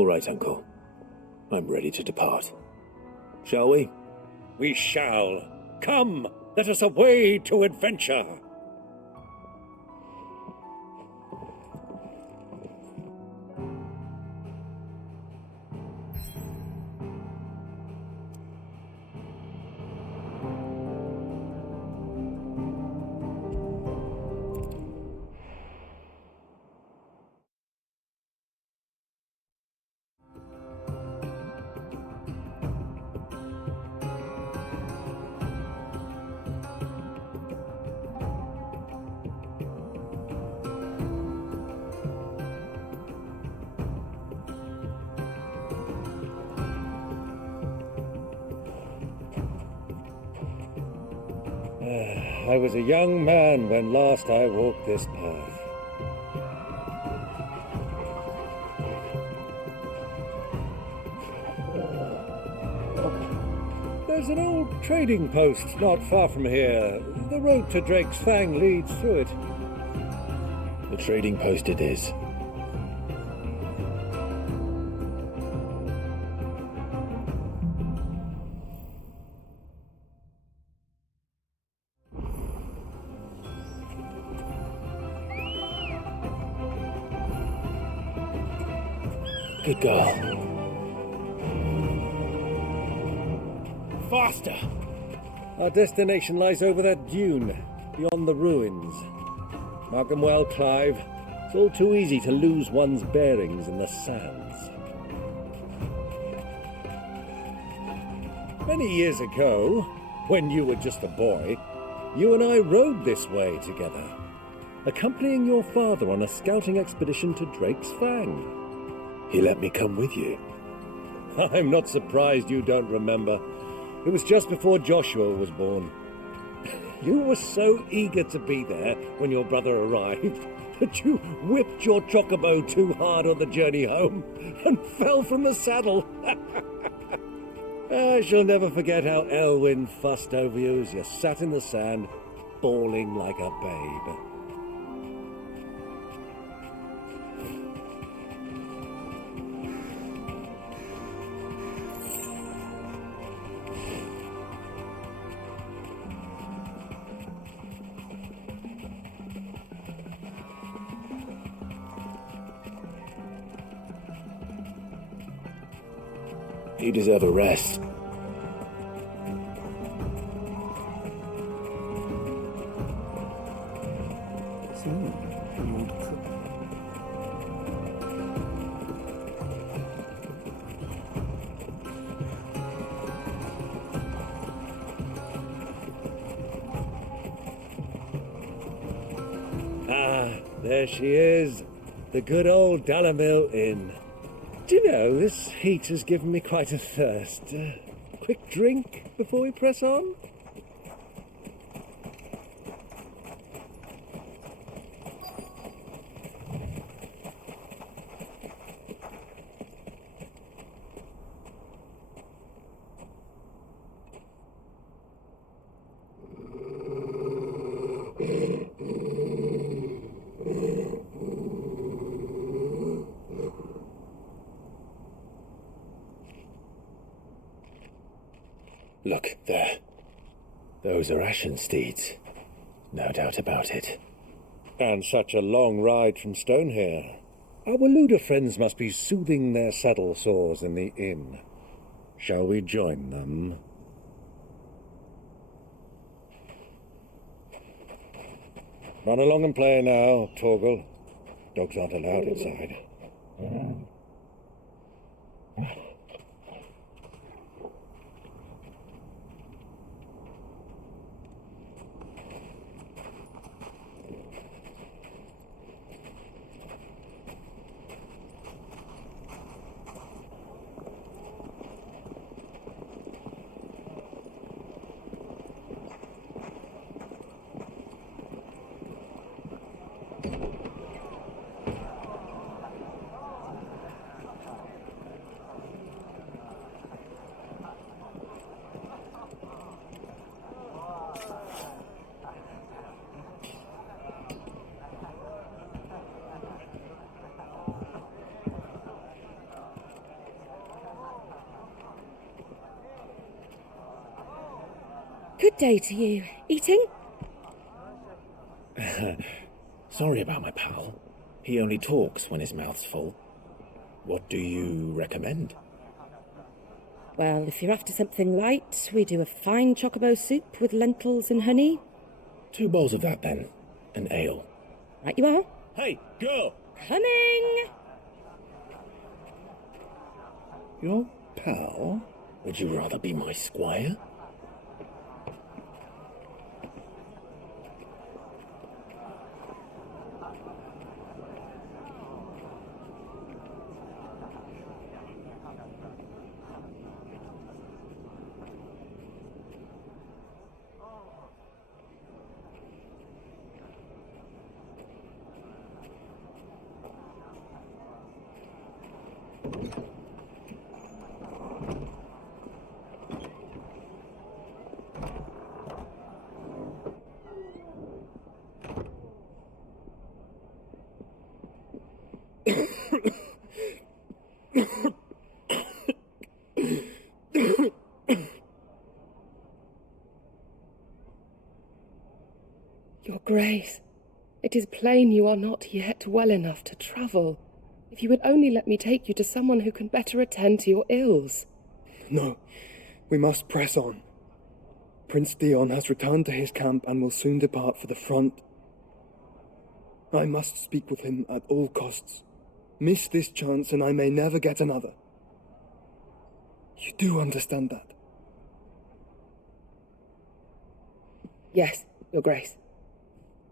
All right, Uncle. I'm ready to depart. Shall we? We shall. Come, let us away to adventure. I was a young man when last I walked this path. There's an old trading post not far from here. The road to Drake's Fang leads through it. The trading post it is. Good girl. Faster! Our destination lies over that dune, beyond the ruins. Mark them well, Clive. It's all too easy to lose one's bearings in the sands. Many years ago, when you were just a boy, you and I rode this way together, accompanying your father on a scouting expedition to Drake's Fang. He let me come with you. I'm not surprised you don't remember. It was just before Joshua was born. You were so eager to be there when your brother arrived that you whipped your chocobo too hard on the journey home and fell from the saddle. I shall never forget how Elwyn fussed over you as you sat in the sand, bawling like a babe. You deserve a rest. Ah, there she is. The good old Dalamil Inn. Do you know, this heat has given me quite a thirst. Quick drink before we press on? Look, there. Those are Ashen steeds. No doubt about it. And such a long ride from Stonehair. Our Waluda friends must be soothing their saddle sores in the inn. Shall we join them? Run along and play now, Torgal. Dogs aren't allowed inside. Good day to you. Eating? Sorry about my pal. He only talks when his mouth's full. What do you recommend? Well, if you're after something light, we do a fine chocobo soup with lentils and honey. 2 bowls of that, then. An ale. Right you are. Hey, girl! Coming! Your pal? Would you rather be my squire? Your Grace, it is plain you are not yet well enough to travel. If you would only let me take you to someone who can better attend to your ills. No, we must press on. Prince Dion has returned to his camp and will soon depart for the front. I must speak with him at all costs. Miss this chance and I may never get another. You do understand that? Yes, Your Grace.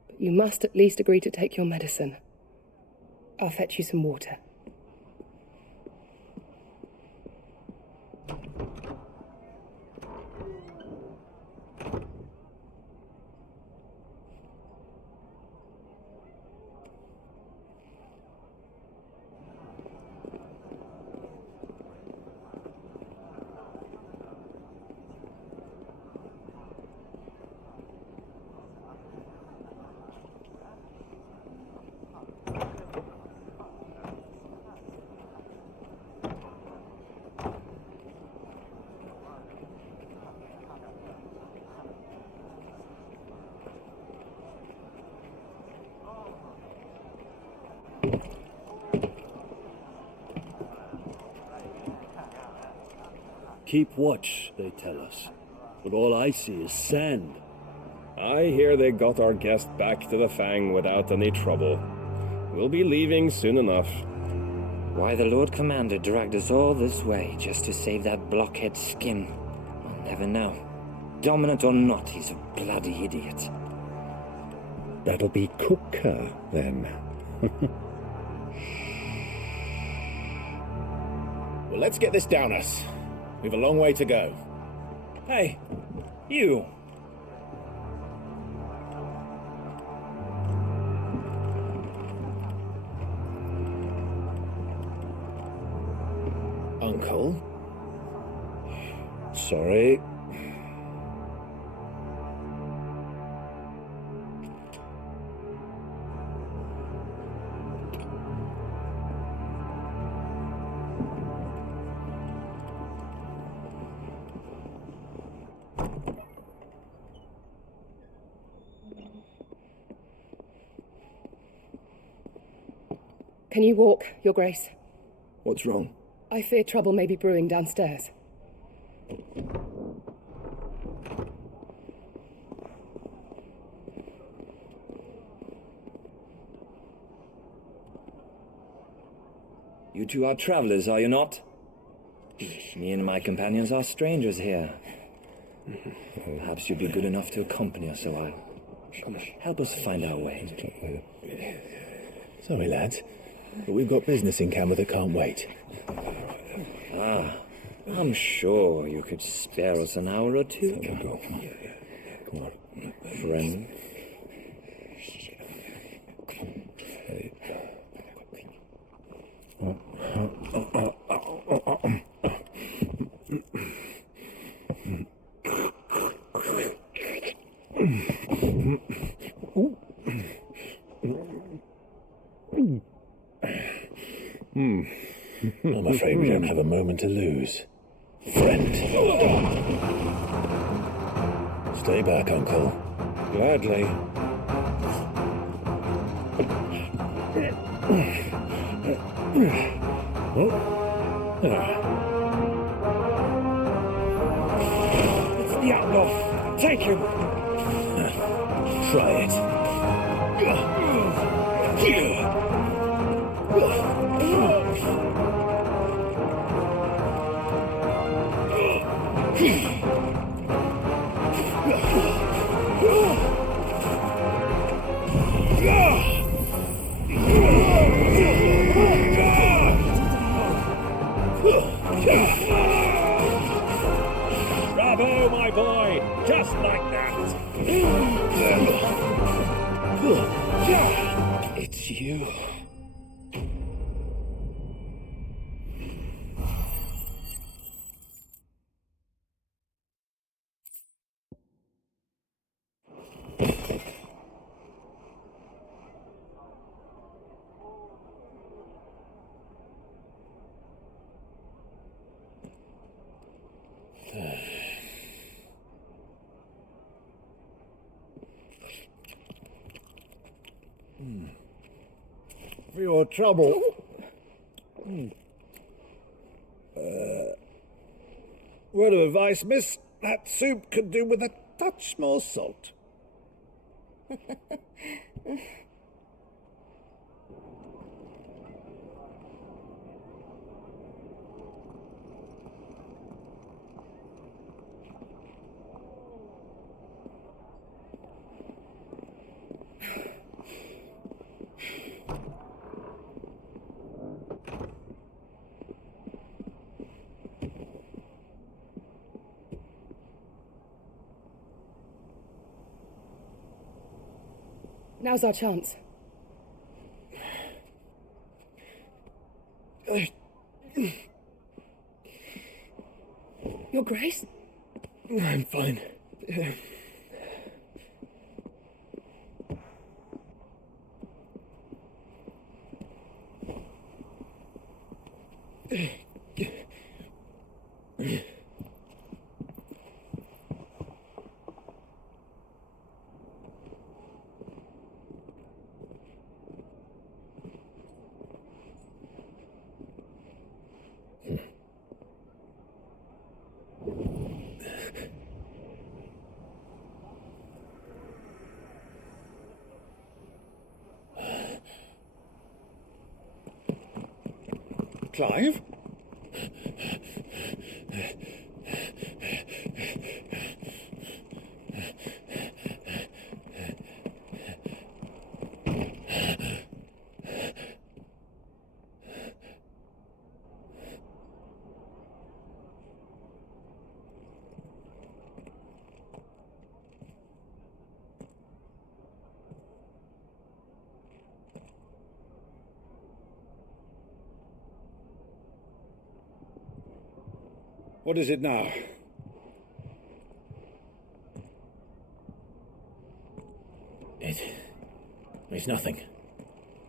But you must at least agree to take your medicine. I'll fetch you some water. Keep watch, they tell us. But all I see is sand. I hear they got our guest back to the Fang without any trouble. We'll be leaving soon enough. Why the Lord Commander dragged us all this way just to save that blockhead's skin, I'll never know. Dominant or not, he's a bloody idiot. That'll be Cooker, then. Well, let's get this down us. We've a long way to go. Hey, you! Uncle? Sorry. Can you walk, Your Grace? What's wrong? I fear trouble may be brewing downstairs. You two are travelers, are you not? Me and my companions are strangers here. Perhaps you'd be good enough to accompany us a while. Help us find our way. Sorry, lads, but we've got business in camera that can't wait. I'm sure you could spare us an hour or two. Come on. Friend. I'm afraid we don't have a moment to lose. Friend. Stay back, Uncle. Gladly. It's the outlaw. Take him. Try it. Bravo, my boy! Just like that! It's you. For your trouble. Word of advice, miss. That soup could do with a touch more salt. Now's our chance. Your Grace? I'm fine. Clive? What is it now? It's nothing.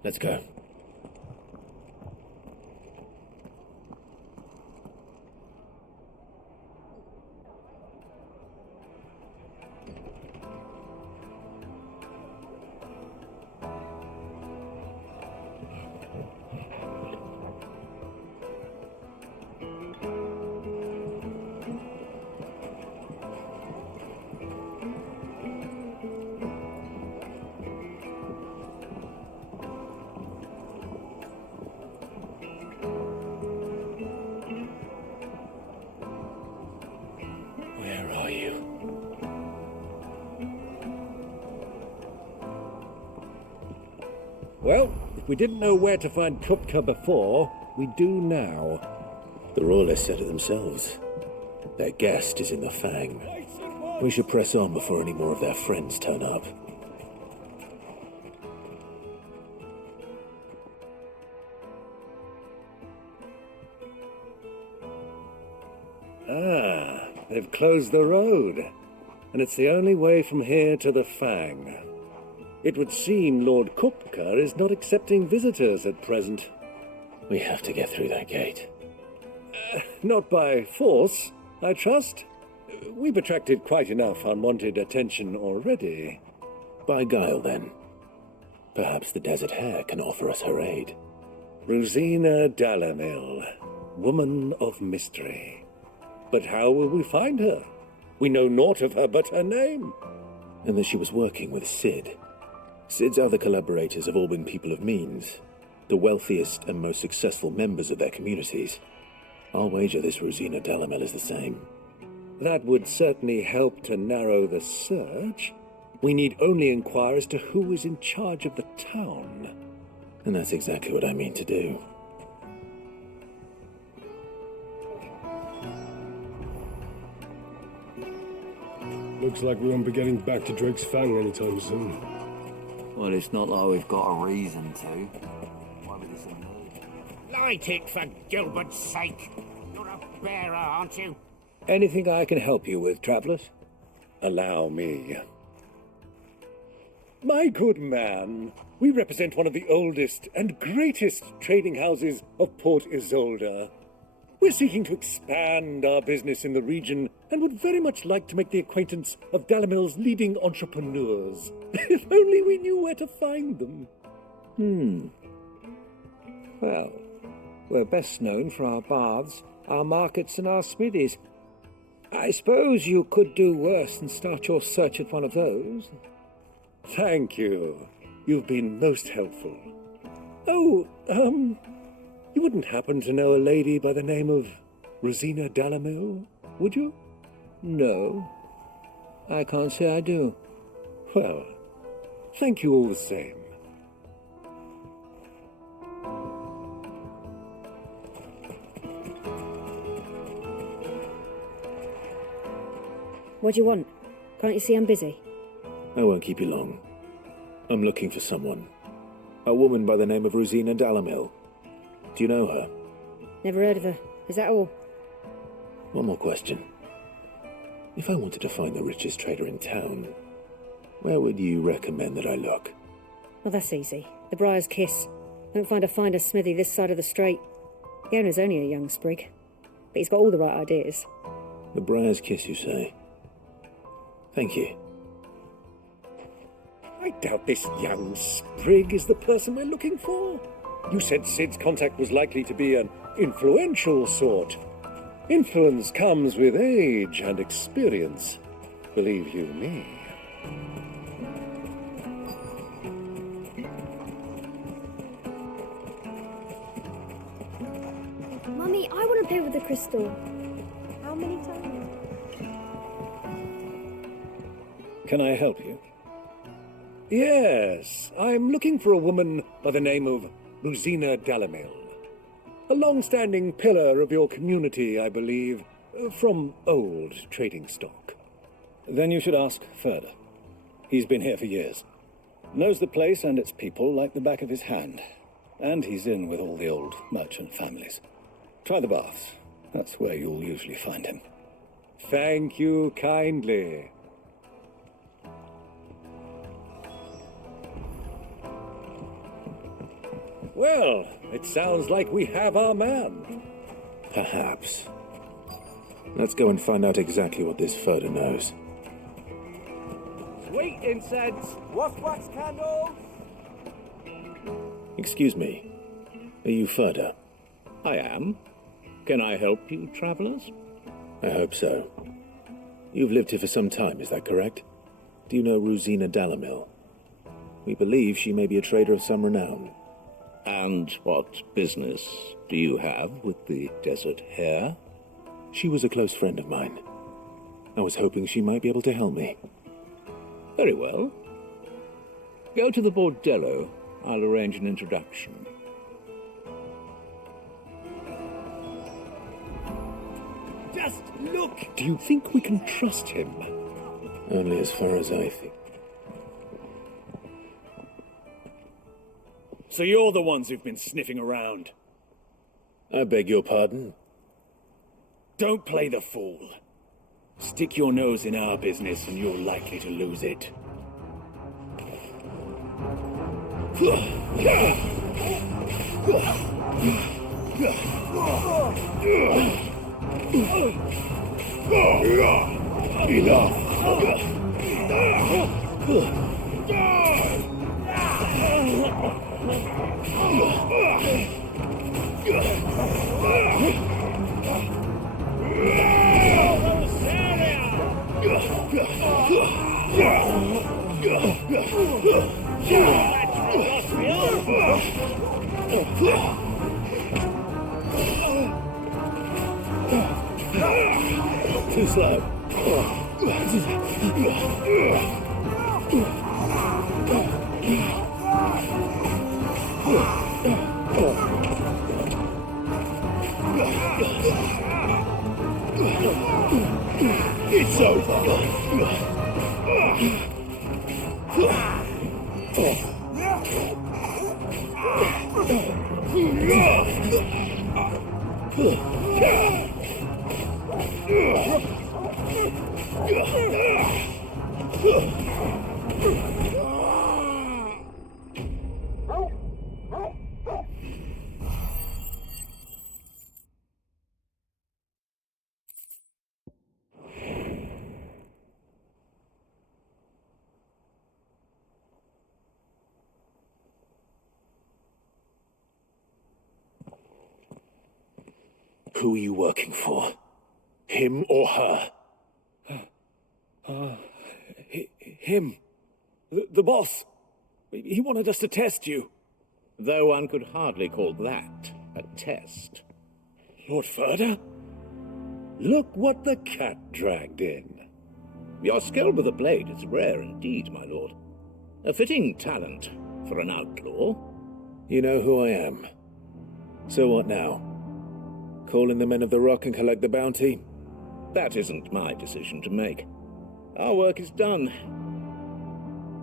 Let's go. Where are you? Well, if we didn't know where to find Kupka before, we do now. The Royalists said it themselves. Their guest is in the Fang. We should press on before any more of their friends turn up. Ah, they've closed the road. And it's the only way from here to the Fang. It would seem Lord Kupka is not accepting visitors at present. We have to get through that gate. Not by force, I trust. We've attracted quite enough unwanted attention already. By guile, then. Perhaps the Desert Hare can offer us her aid. Rosina Dalamil, woman of mystery. But how will we find her? We know naught of her but her name. And that she was working with Sid. Sid's other collaborators have all been people of means, the wealthiest and most successful members of their communities. I'll wager this Rosina Dalamel is the same. That would certainly help to narrow the search. We need only inquire as to who is in charge of the town. And that's exactly what I mean to do. Looks like we won't be getting back to Drake's Fang anytime soon. Well, it's not like we've got a reason to. Why would this need? Light it, for Gilbert's sake. You're a bearer, aren't you? Anything I can help you with, travellers? Allow me. My good man, we represent one of the oldest and greatest trading houses of Port Isolde. We're seeking to expand our business in the region and would very much like to make the acquaintance of Dalamil's leading entrepreneurs. If only we knew where to find them. Well, we're best known for our baths, our markets and our smithies. I suppose you could do worse than start your search at one of those. Thank you. You've been most helpful. Oh, you wouldn't happen to know a lady by the name of Rosina Dalamil, would you? No, I can't say I do. Well, thank you all the same. What do you want? Can't you see I'm busy? I won't keep you long. I'm looking for someone. A woman by the name of Rosina Dalamil. Do you know her? Never heard of her. Is that all? One more question. If I wanted to find the richest trader in town, where would you recommend that I look? Well, that's easy. The Briar's Kiss. Don't find a finer smithy this side of the strait. The owner's only a young sprig, but he's got all the right ideas. The Briar's Kiss, you say? Thank you. I doubt this young sprig is the person we're looking for. You said Sid's contact was likely to be an influential sort. Influence comes with age and experience, believe you me. Mummy, I want to play with the crystal. How many times? Can I help you? Yes, I'm looking for a woman by the name of Rosina Dalamil. A long-standing pillar of your community, I believe, from old trading stock. Then you should ask further. He's been here for years. Knows the place and its people like the back of his hand. And he's in with all the old merchant families. Try the baths. That's where you'll usually find him. Thank you kindly. Well, it sounds like we have our man. Perhaps. Let's go and find out exactly what this Furder knows. Sweet incense, wax candles. Excuse me. Are you Furder? I am. Can I help you, travellers? I hope so. You've lived here for some time, is that correct? Do you know Rosina Dalamil? We believe she may be a trader of some renown. And what business do you have with the Desert Hare? She was a close friend of mine. I was hoping she might be able to help me. Very well. Go to the bordello. I'll arrange an introduction. Just look! Do you think we can trust him? Only as far as I think. So you're the ones who've been sniffing around. I beg your pardon? Don't play the fool. Stick your nose in our business and you're likely to lose it. Too slow. It's over. Who are you working for? Him or her? Him. The boss. He wanted us to test you. Though one could hardly call that a test. Lord Ferda? Look what the cat dragged in. Your skill with the blade is rare indeed, my lord. A fitting talent for an outlaw. You know who I am. So what now? Call in the Men of the Rock and collect the bounty? That isn't my decision to make. Our work is done.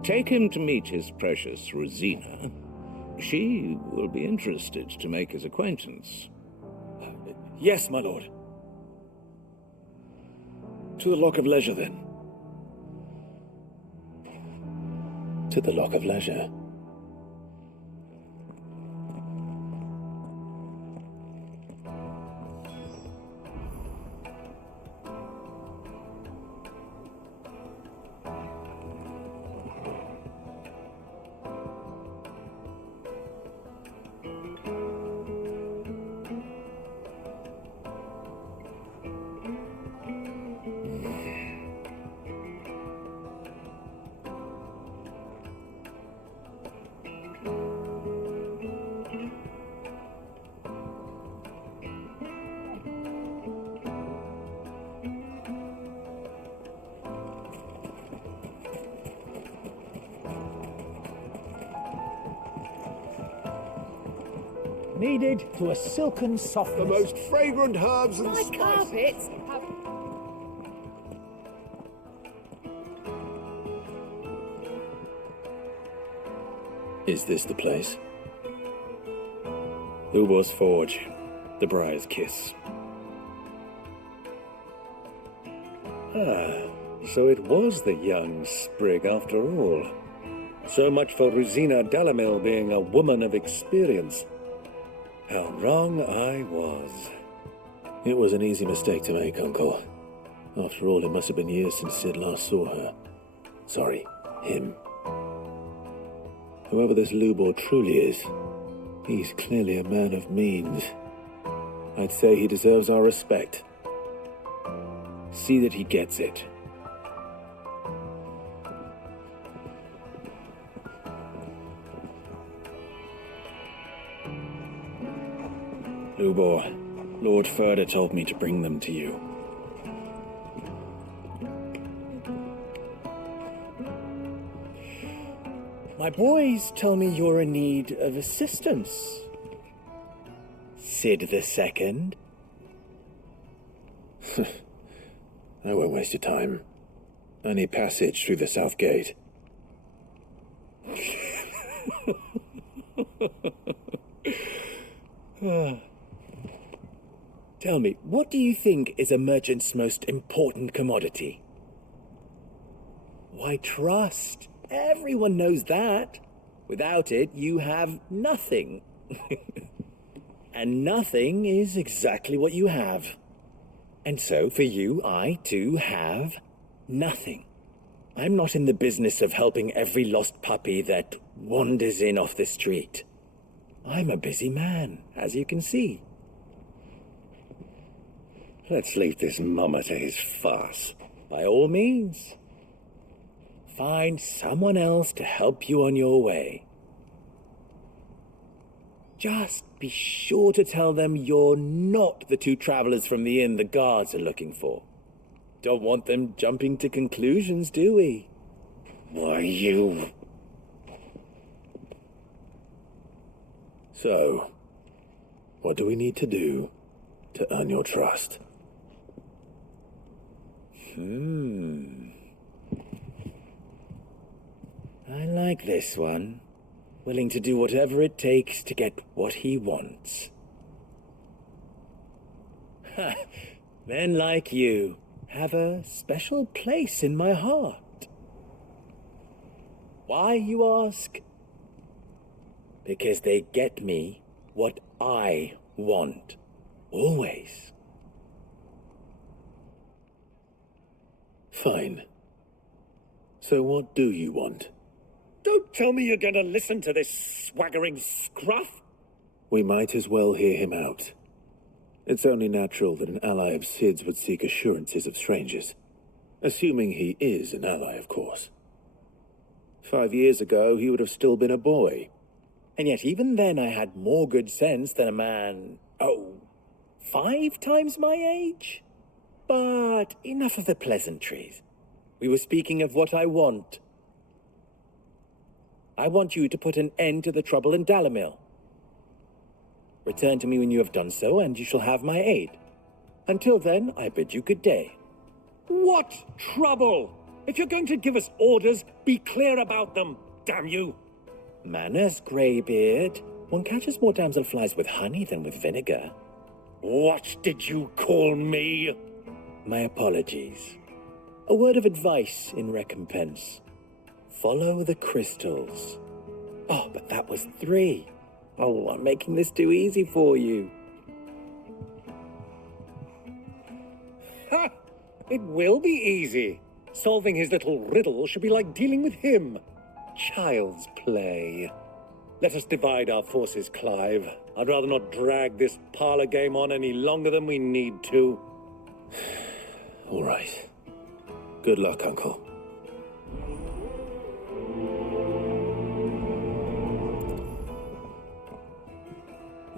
Take him to meet his precious Rosina. She will be interested to make his acquaintance. Yes, my lord. To the Lock of Leisure, then. To the Lock of Leisure. Kneaded to a silken softness. The most fragrant herbs and My spices. carpets have... Is this the place? Ubor's Forge. The Briar's Kiss. So it was the young sprig after all. So much for Rosina Delamil being a woman of experience. How wrong I was. It was an easy mistake to make, Uncle. After all, it must have been years since Sid last saw her. Sorry, him. Whoever this Lubor truly is, he's clearly a man of means. I'd say he deserves our respect. See that he gets it. Lubor, Lord Ferda told me to bring them to you. My boys tell me you're in need of assistance. Sid the Second. I won't waste your time. I need passage through the south gate. Tell me, what do you think is a merchant's most important commodity? Why, trust. Everyone knows that. Without it, you have nothing. And nothing is exactly what you have. And so, for you, I, too, have Nothing. I'm not in the business of helping every lost puppy that wanders in off the street. I'm a busy man, as you can see. Let's leave this mummer to his farce. By all means. Find someone else to help you on your way. Just be sure to tell them you're not the two travelers from the inn the guards are looking for. Don't want them jumping to conclusions, do we? Why, you... So, what do we need to do to earn your trust? I like this one. Willing to do whatever it takes to get what he wants. Men like you have a special place in my heart. Why, you ask? Because they get me what I want. Always. Fine. So what do you want? Don't tell me you're going to listen to this swaggering scruff. We might as well hear him out. It's only natural that an ally of Sid's would seek assurances of strangers. Assuming he is an ally, of course. 5 years ago, he would have still been a boy. And yet even then I had more good sense than a man, 5 times my age? But enough of the pleasantries. We were speaking of what I want. I want you to put an end to the trouble in Dalamil. Return to me when you have done so, and you shall have my aid. Until then, I bid you good day. What trouble? If you're going to give us orders, be clear about them, damn you! Manners, Greybeard. One catches more damselflies with honey than with vinegar. What did you call me? My apologies. A word of advice in recompense. Follow the crystals. Oh, but that was 3. Oh, I'm making this too easy for you. Ha! It will be easy. Solving his little riddle should be like dealing with him. Child's play. Let us divide our forces, Clive. I'd rather not drag this parlor game on any longer than we need to. All right. Good luck, Uncle.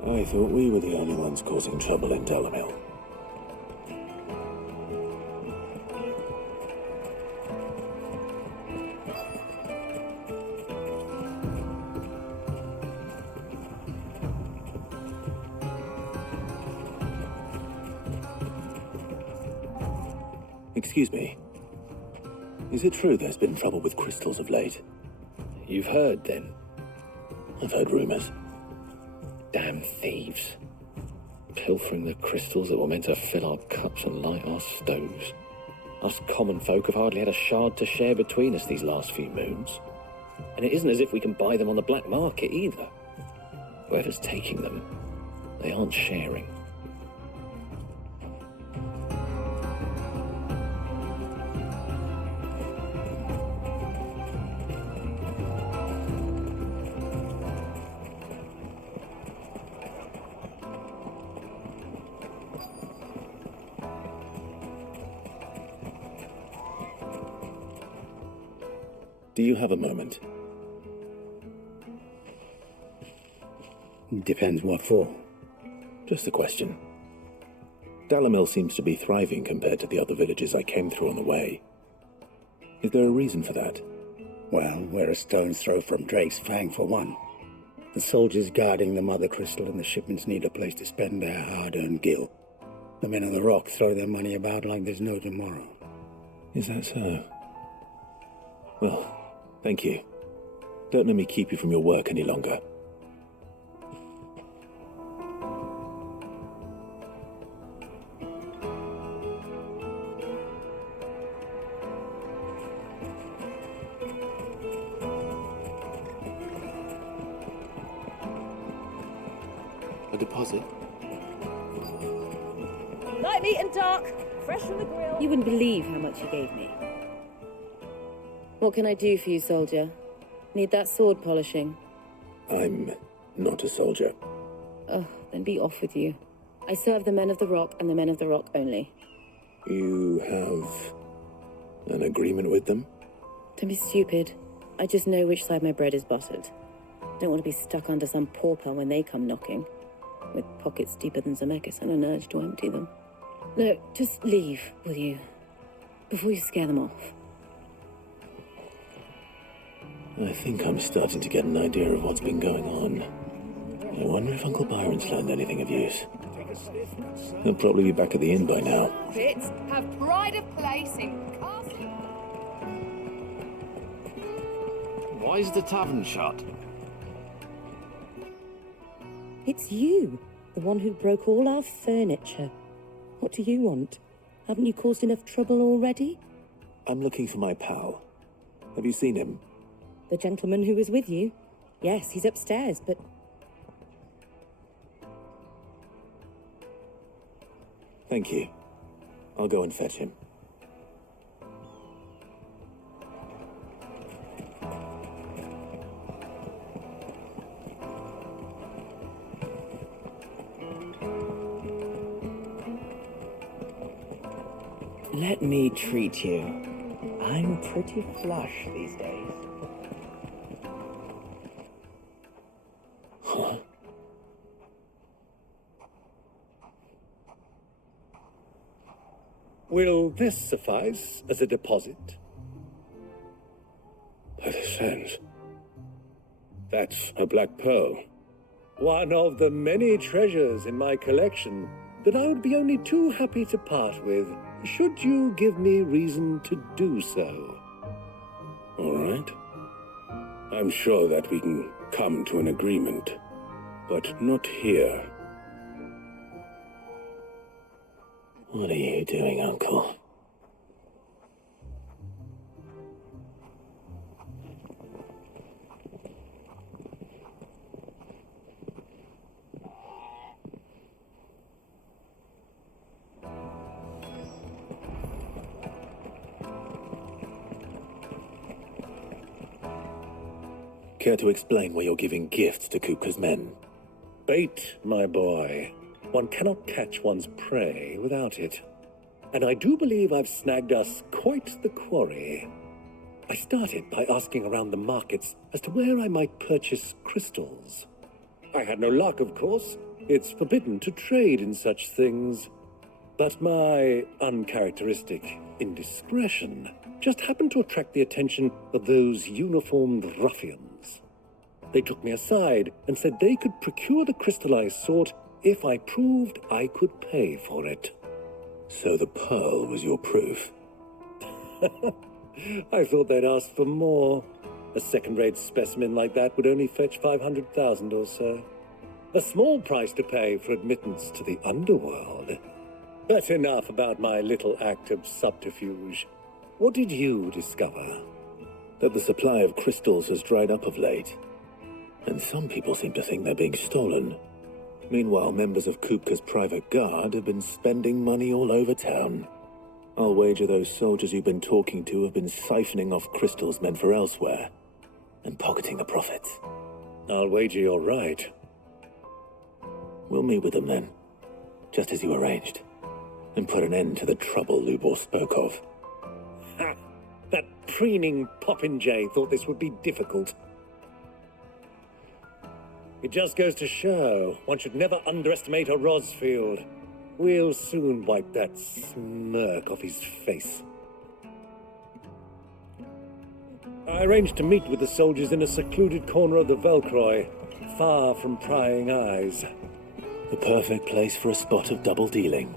I thought we were the only ones causing trouble in Dalamil. Excuse me. Is it true there's been trouble with crystals of late? You've heard, then? I've heard rumors. Damn thieves. Pilfering the crystals that were meant to fill our cups and light our stoves. Us common folk have hardly had a shard to share between us these last few moons. And it isn't as if we can buy them on the black market either. Whoever's taking them, they aren't sharing. Do you have a moment? Depends what for. Just a question. Dalamil seems to be thriving compared to the other villages I came through on the way. Is there a reason for that? Well, we're a stone's throw from Drake's Fang, for one. The soldiers guarding the Mother Crystal and the shipments need a place to spend their hard-earned gil. The men of the Rock throw their money about like there's no tomorrow. Is that so? Well, thank you. Don't let me keep you from your work any longer. A deposit? Light, neat and dark. Fresh from the grill. You wouldn't believe how much he gave me. What can I do for you, soldier? Need that sword polishing? I'm not a soldier. Oh, then be off with you. I serve the men of the Rock and the men of the Rock only. You have an agreement with them? Don't be stupid. I just know which side my bread is buttered. Don't want to be stuck under some pauper when they come knocking. With pockets deeper than Zemeckis and an urge to empty them. No, just leave, will you? Before you scare them off. I think I'm starting to get an idea of what's been going on. I wonder if Uncle Byron's learned anything of use. He'll probably be back at the inn by now. Fits have pride of place in castle. Why is the tavern shut? It's you, the one who broke all our furniture. What do you want? Haven't you caused enough trouble already? I'm looking for my pal. Have you seen him? The gentleman who was with you? Yes, he's upstairs, but... Thank you. I'll go and fetch him. Let me treat you. I'm pretty flush these days. Huh? Will this suffice as a deposit? By the sands. That's a black pearl. One of the many treasures in my collection that I would be only too happy to part with, should you give me reason to do so. All right. I'm sure that we can come to an agreement, but not here. What are you doing, Uncle? Care to explain why you're giving gifts to Kupka's men? Bait, my boy. One cannot catch one's prey without it. And I do believe I've snagged us quite the quarry. I started by asking around the markets as to where I might purchase crystals. I had no luck, of course. It's forbidden to trade in such things. But my uncharacteristic indiscretion just happened to attract the attention of those uniformed ruffians. They took me aside and said they could procure the crystal I sought if I proved I could pay for it. So the pearl was your proof? I thought they'd ask for more. A second-rate specimen like that would only fetch 500,000 or so. A small price to pay for admittance to the underworld. But enough about my little act of subterfuge. What did you discover? That the supply of crystals has dried up of late. And some people seem to think they're being stolen. Meanwhile, members of Kupka's private guard have been spending money all over town. I'll wager those soldiers you've been talking to have been siphoning off crystals meant for elsewhere, and pocketing the profits. I'll wager you're right. We'll meet with them then, just as you arranged, and put an end to the trouble Lubor spoke of. Ha! That preening popinjay thought this would be difficult. It just goes to show one should never underestimate a Rosfield. We'll soon wipe that smirk off his face. I arranged to meet with the soldiers in a secluded corner of the Velcroy, far from prying eyes. The perfect place for a spot of double dealing.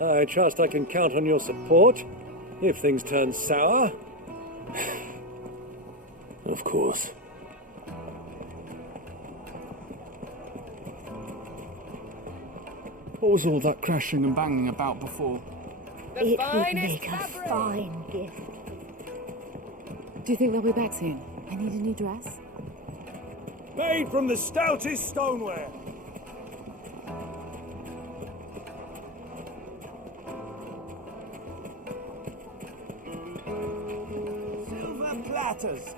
I trust I can count on your support, if things turn sour. Of course. What was all that crashing and banging about before? It would make a fine gift. Do you think they'll be back soon? I need a new dress. Made from the stoutest stoneware. Silver matters.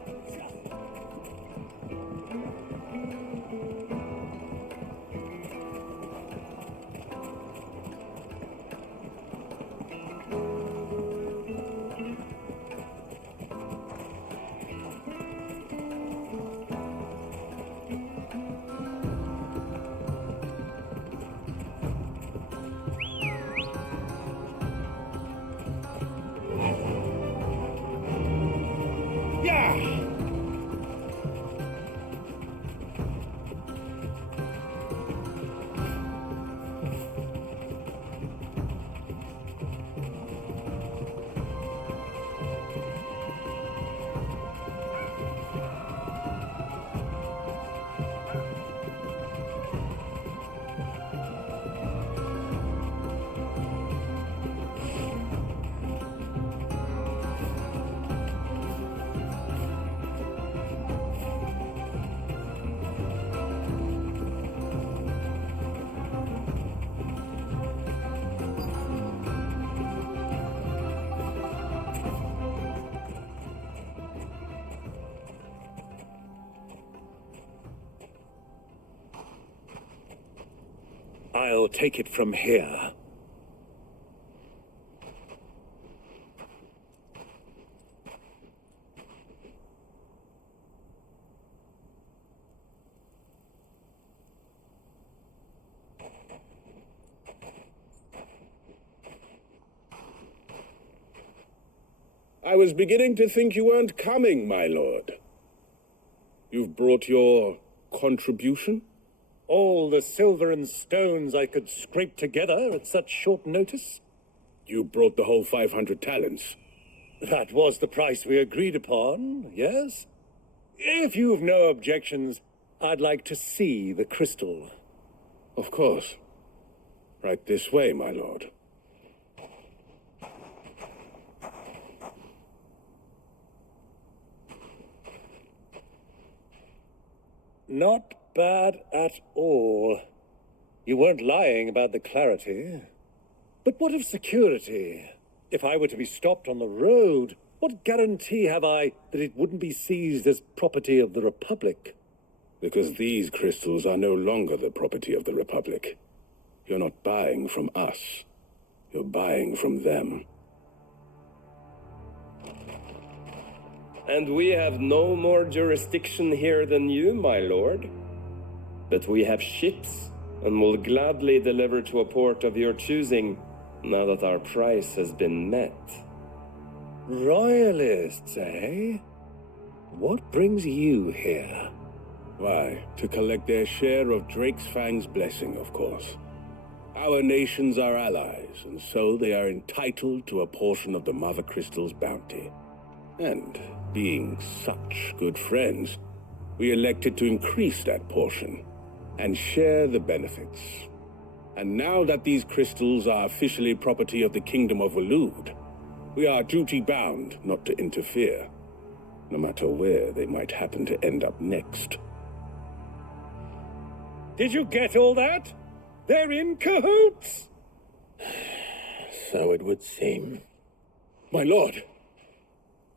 I'll take it from here. I was beginning to think you weren't coming, my lord. You've brought your contribution? All the silver and stones I could scrape together at such short notice? You brought the whole 500 talents. That was the price we agreed upon, yes? If you've no objections, I'd like to see the crystal. Of course. Right this way, my lord. Not bad at all. You weren't lying about the clarity. But what of security? If I were to be stopped on the road, what guarantee have I that it wouldn't be seized as property of the Republic? Because these crystals are no longer the property of the Republic. You're not buying from us. You're buying from them. And we have no more jurisdiction here than you, my lord. But we have ships, and will gladly deliver to a port of your choosing, now that our price has been met. Royalists, eh? What brings you here? Why, to collect their share of Drake's Fang's blessing, of course. Our nations are allies, and so they are entitled to a portion of the Mother Crystal's bounty. And, being such good friends, we elected to increase that portion and share the benefits. And now that these crystals are officially property of the Kingdom of Waloed, we are duty-bound not to interfere, no matter where they might happen to end up next. Did you get all that? They're in cahoots! So it would seem. My lord,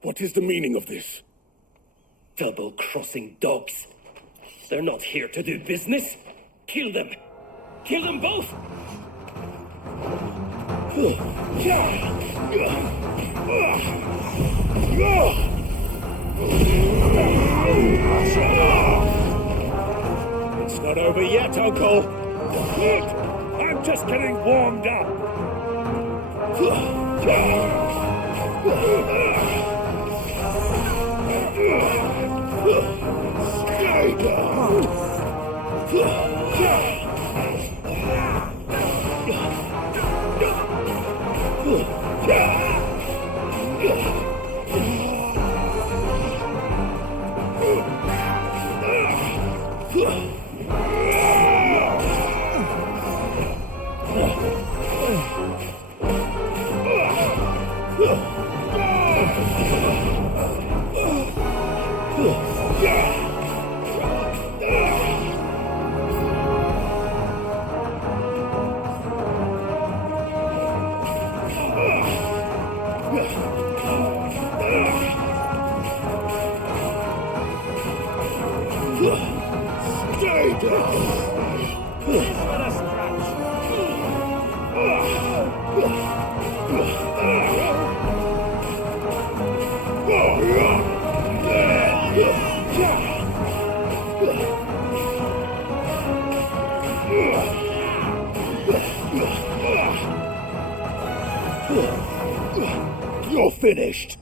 what is the meaning of this? Double-crossing dogs. They're not here to do business. Kill them. Kill them both! It's not over yet, Uncle. Look, I'm just getting warmed up. You're finished.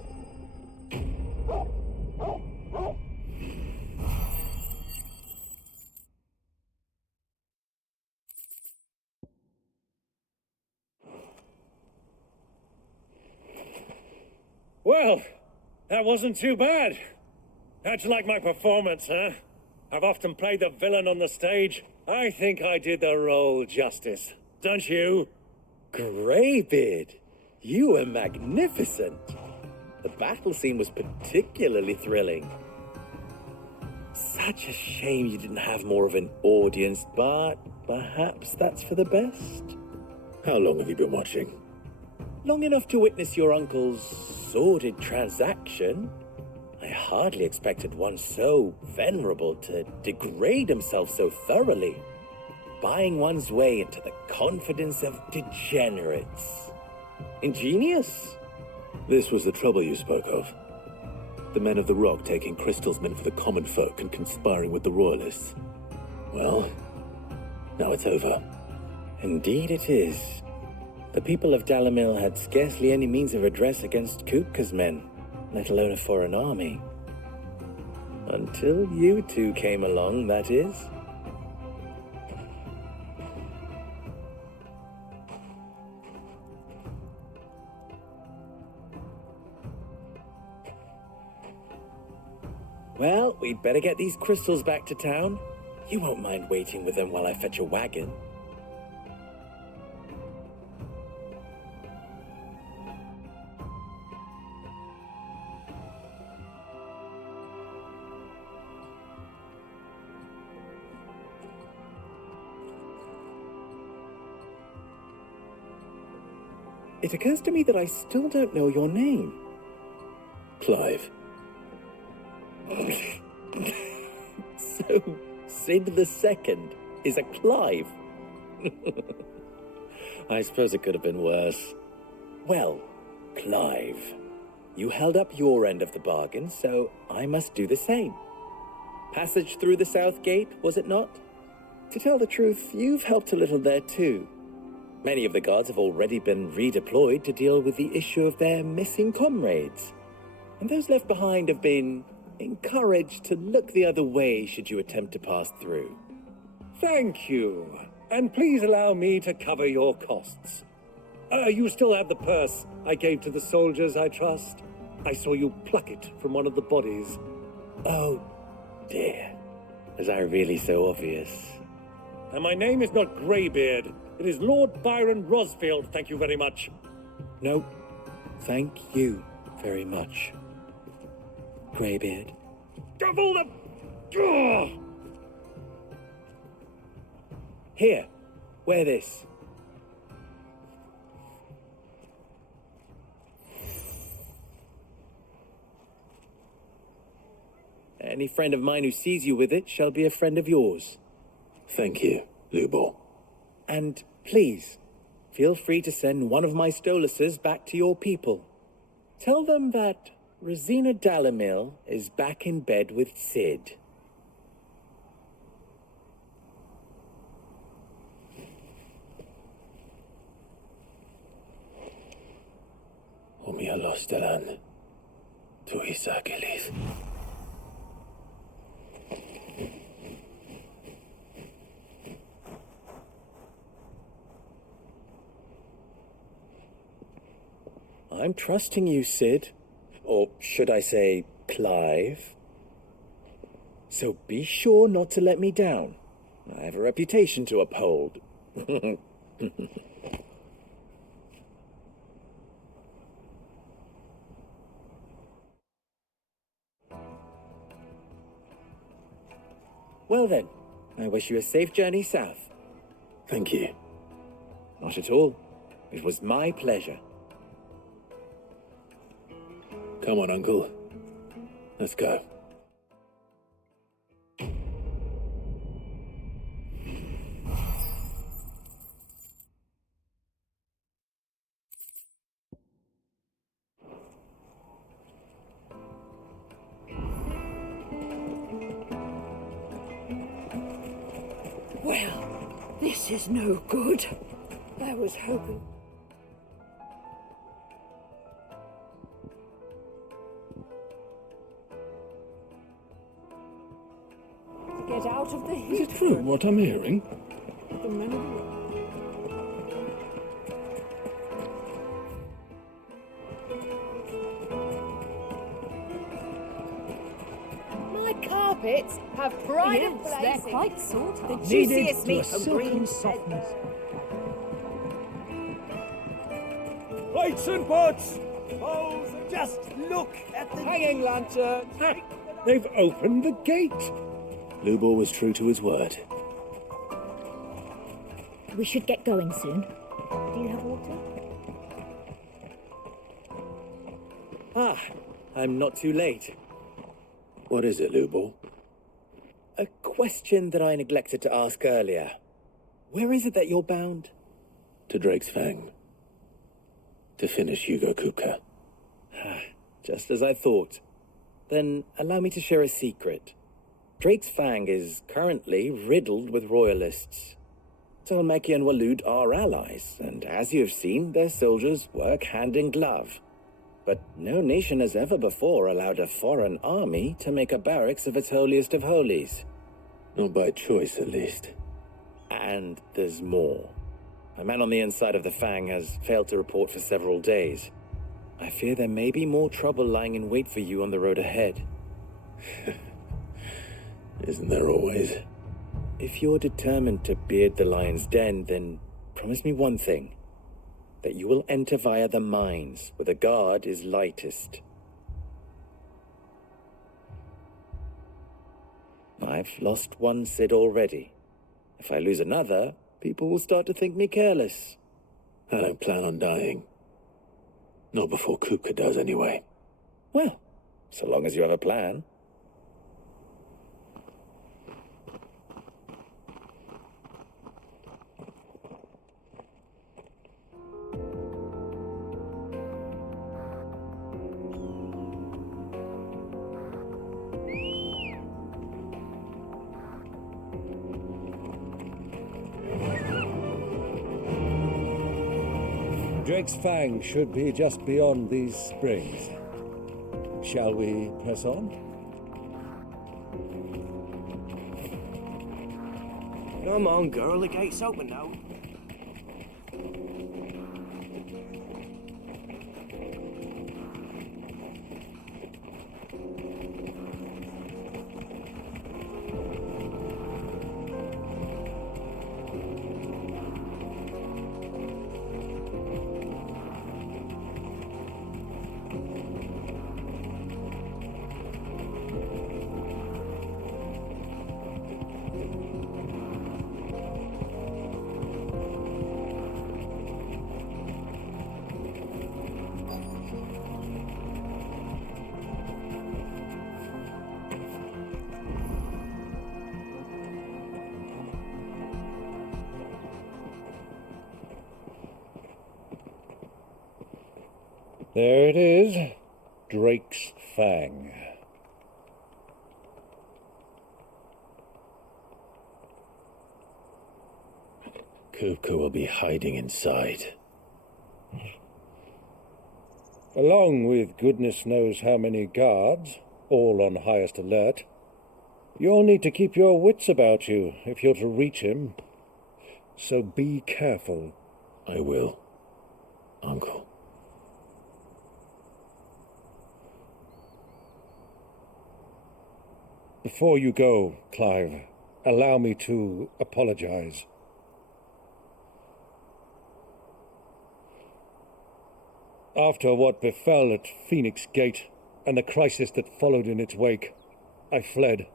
Well, that wasn't too bad. How'd you like my performance, huh? I've often played the villain on the stage. I think I did the role justice. Don't you? Greybeard, you were magnificent. The battle scene was particularly thrilling. Such a shame you didn't have more of an audience, but perhaps that's for the best. How long have you been watching? Long enough to witness your uncle's sordid transaction. I hardly expected one so venerable to degrade himself so thoroughly, buying one's way into the confidence of degenerates. Ingenious. This was the trouble you spoke of. The men of the Rock taking crystals meant for the common folk and conspiring with the Royalists. Well, now it's over. Indeed it is. The people of Dalamil had scarcely any means of redress against Kupka's men, let alone a foreign army. Until you two came along, that is. Well, we'd better get these crystals back to town. You won't mind waiting with them while I fetch a wagon. It occurs to me that I still don't know your name. Clive. So, Sid II is a Clive. I suppose it could have been worse. Well, Clive, you held up your end of the bargain, so I must do the same. Passage through the South Gate, was it not? To tell the truth, you've helped a little there too. Many of the guards have already been redeployed to deal with the issue of their missing comrades. And those left behind have been encouraged to look the other way should you attempt to pass through. Thank you. And please allow me to cover your costs. You still have the purse I gave to the soldiers, I trust? I saw you pluck it from one of the bodies. Oh, dear. Was I really so obvious? And my name is not Greybeard. It is Lord Byron Rosfield, thank you very much. No, thank you very much, Greybeard. Double the... Ugh! Here, wear this. Any friend of mine who sees you with it shall be a friend of yours. Thank you, Lubor. And please, feel free to send one of my Stoluses back to your people. Tell them that Rosina Dalamil is back in bed with Sid. Omia Lostelan. Tu Isakelis. I'm trusting you, Sid. Or should I say, Clive. So be sure not to let me down. I have a reputation to uphold. Well then, I wish you a safe journey south. Thank you. Not at all. It was my pleasure. Come on, Uncle. Let's go. Well, this is no good. I was hoping... Get out of the heat. Is it true what I'm hearing? The men of the My carpets have pride of Yes, place. they're quite sought The after. juiciest to a meat from silken green softness. Plates and pots! Oh, just look at the hanging lanterns! They've opened the gate. Lubor was true to his word. We should get going soon. Do you have water? Ah, I'm not too late. What is it, Lubor? A question that I neglected to ask earlier. Where is it that you're bound? To Drake's Fang. To finish Hugo Kupka. Just as I thought. Then allow me to share a secret. Drake's Fang is currently riddled with royalists. Tolmeki and Walud are allies, and as you have seen, their soldiers work hand in glove. But no nation has ever before allowed a foreign army to make a barracks of its holiest of holies. Not by choice, at least. And there's more. A man on the inside of the Fang has failed to report for several days. I fear there may be more trouble lying in wait for you on the road ahead. Isn't there always? If you're determined to beard the lion's den, then promise me one thing. That you will enter via the mines, where the guard is lightest. I've lost one Cid already. If I lose another, people will start to think me careless. I don't plan on dying. Not before Kupka does, anyway. Well, so long as you have a plan. Drake's Fang should be just beyond these springs. Shall we press on? Come on, girl, the gate's open now. There it is, Drake's Fang. Kupka will be hiding inside. Along with goodness knows how many guards, all on highest alert. You'll need to keep your wits about you if you're to reach him. So be careful. I will, Uncle. Before you go, Clive, allow me to apologize. After what befell at Phoenix Gate and the crisis that followed in its wake, I fled.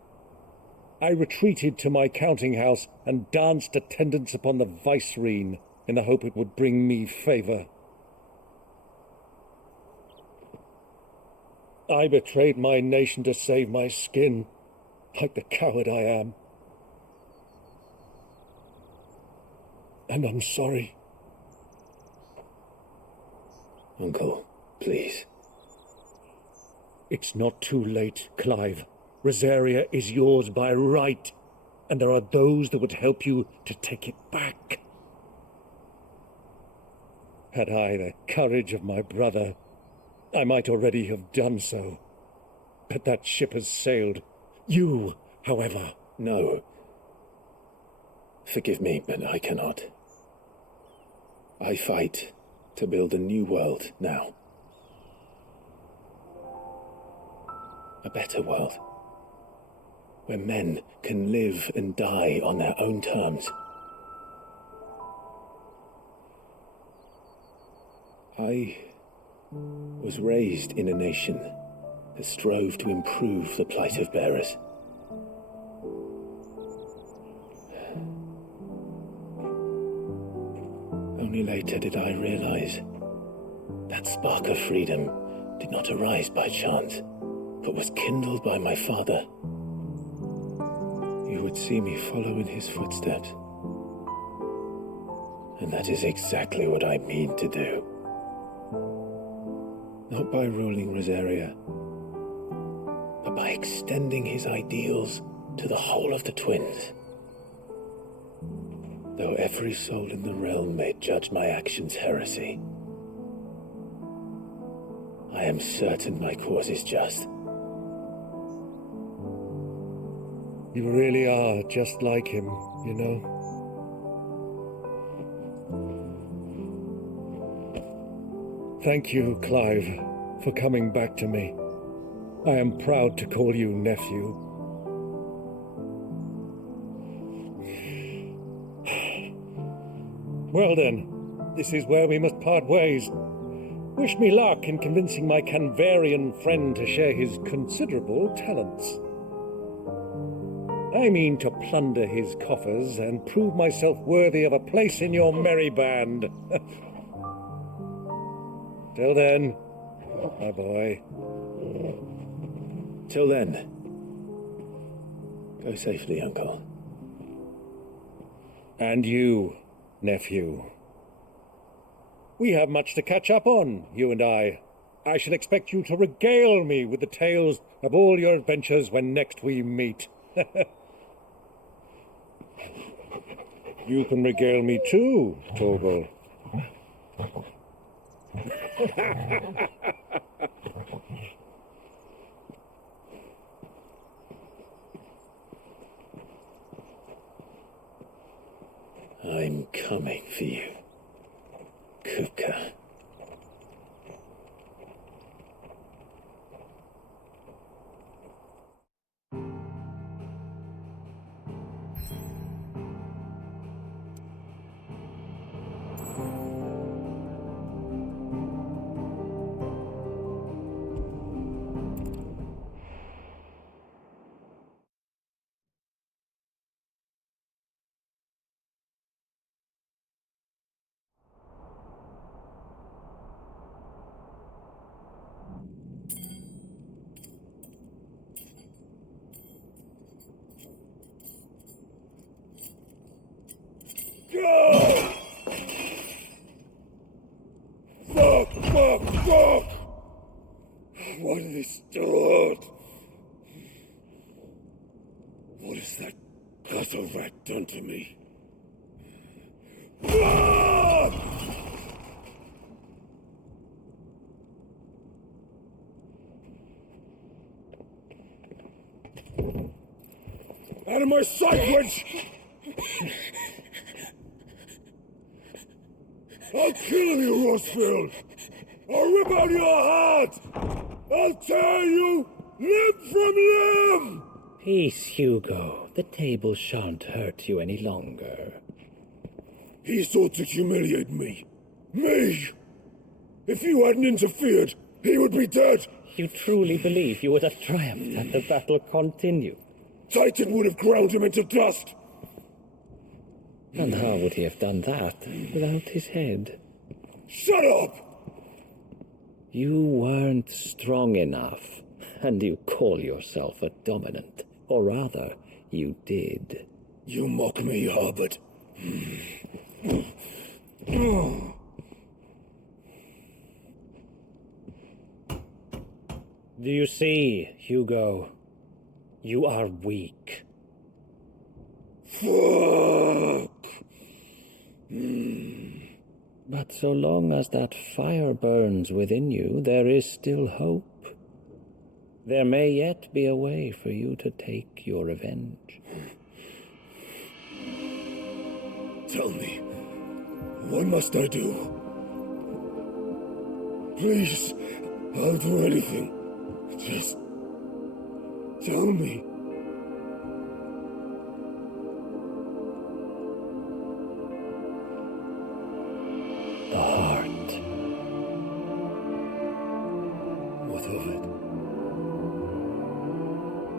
I retreated to my counting house and danced attendance upon the vicereine in the hope it would bring me favor. I betrayed my nation to save my skin, like the coward I am. And I'm sorry. Uncle, please. It's not too late, Clive. Rosaria is yours by right, and there are those that would help you to take it back. Had I the courage of my brother, I might already have done so. But that ship has sailed. You, however, No. Forgive me, but I cannot. I fight to build a new world now. A better world. Where men can live and die on their own terms. I was raised in a nation that strove to improve the plight of bearers. Only later did I realize that spark of freedom did not arise by chance, but was kindled by my father. You would see me follow in his footsteps. And that is exactly what I mean to do. Not by ruling Rosaria, but by extending his ideals to the whole of the twins. Though every soul in the realm may judge my actions heresy, I am certain my cause is just. You really are just like him, you know. Thank you, Clive, for coming back to me. I am proud to call you nephew. Well then, this is where we must part ways. Wish me luck in convincing my Canvarian friend to share his considerable talents. I mean to plunder his coffers and prove myself worthy of a place in your merry band. Till then, my boy. Till then, go safely, Uncle. And you, nephew. We have much to catch up on, you and I. I shall expect you to regale me with the tales of all your adventures when next we meet. You can regale me too, Torgal. I'm coming for you, Kupka. Go! Fuck! What have they start? What has that gutter rat done to me? Ah! Out of my sight, witch! I'll kill you, Rossfield! I'll rip out your heart! I'll tear you limb from limb! Peace, Hugo. The table shan't hurt you any longer. He sought to humiliate me. Me! If you hadn't interfered, he would be dead! You truly believe you would have triumphed had the battle continued? Titan would have ground him into dust! And how would he have done that without his head? Shut up! You weren't strong enough, and you call yourself a dominant. Or rather, you did. You mock me, Harbert. Do you see, Hugo? You are weak. Fuck! But so long as that fire burns within you, there is still hope. There may yet be a way for you to take your revenge. Tell me, what must I do? Please, I'll do anything. Just tell me. The heart. What of it?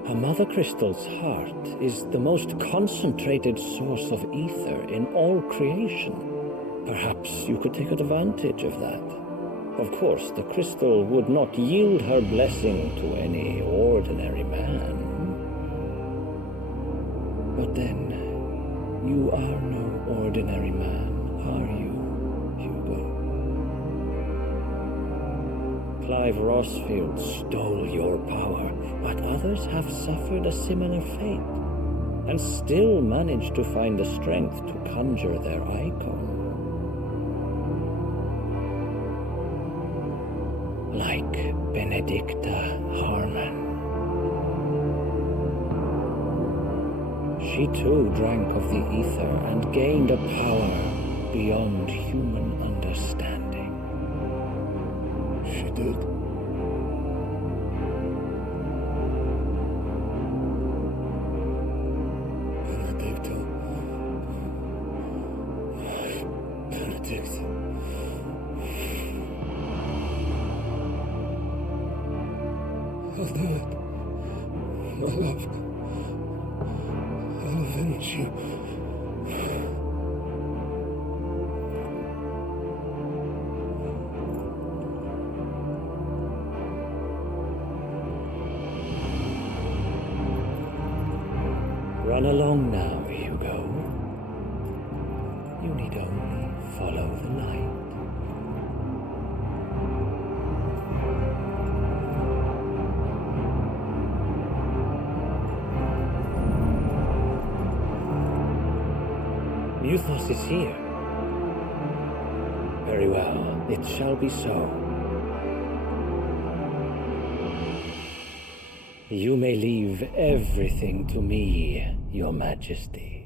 A mother crystal's heart is the most concentrated source of ether in all creation. Perhaps you could take advantage of that. Of course, the crystal would not yield her blessing to any ordinary man. But then, you are no ordinary man, are you, Hugo? Clive Rossfield stole your power, but others have suffered a similar fate, and still managed to find the strength to conjure their icon. Like Benedicta Harman. She too drank of the ether and gained a power beyond human understanding. She did. Benedicta. Benedict. I'll do it. My love. I'll avenge you. Run along now, Hugo. You need only follow the light. Muthos is here. Very well, it shall be so. You may leave everything to me, Your Majesty.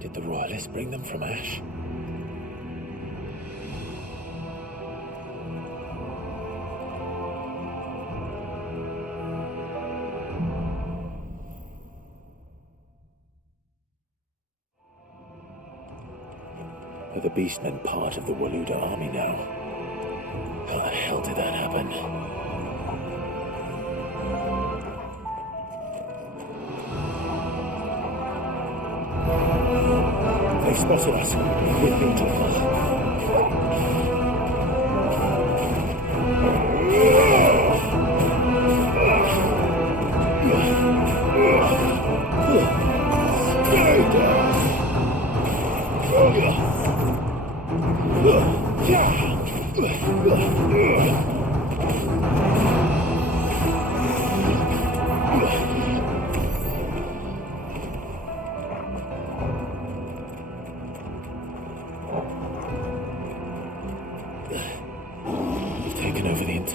Did the royalists bring them from Ash? Are the beastmen part of the Waluda army now? How the hell did that happen? They've spotted us. We've been too far.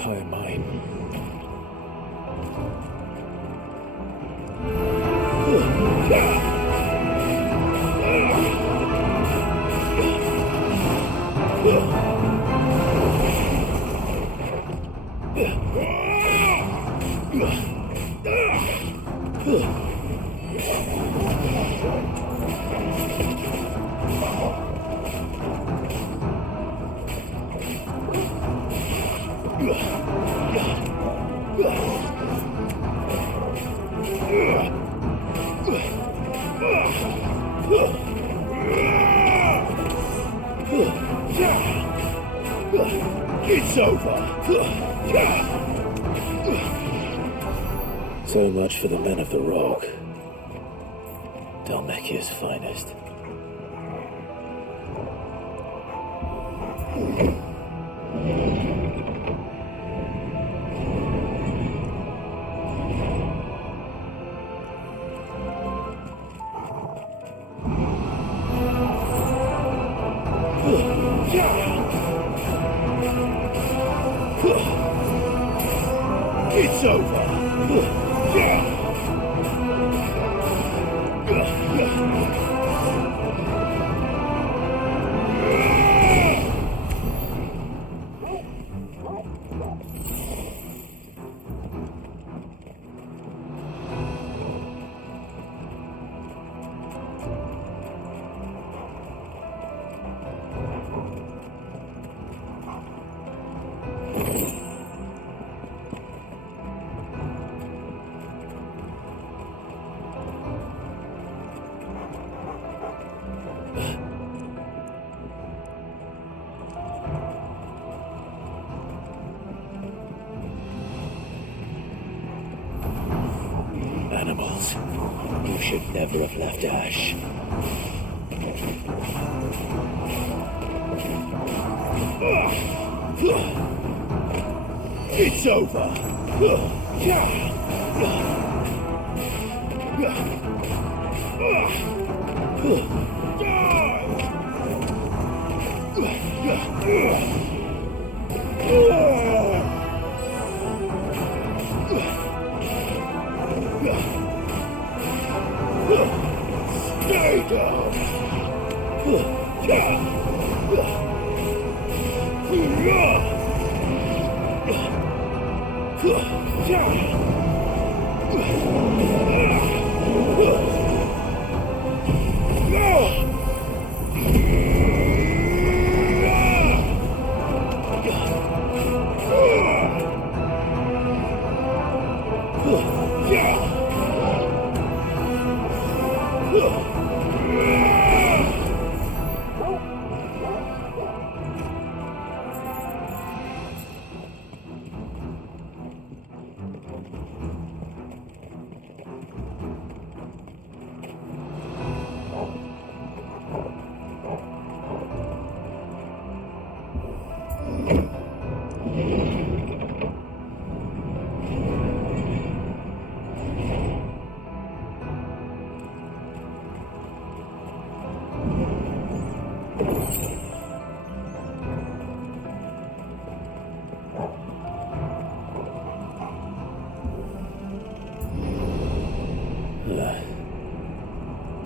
entire mine. It's over. So much for the men of the Rock. Dalmekia's finest. It's over. Animals. You should never have left Ash. It's over. Stay down.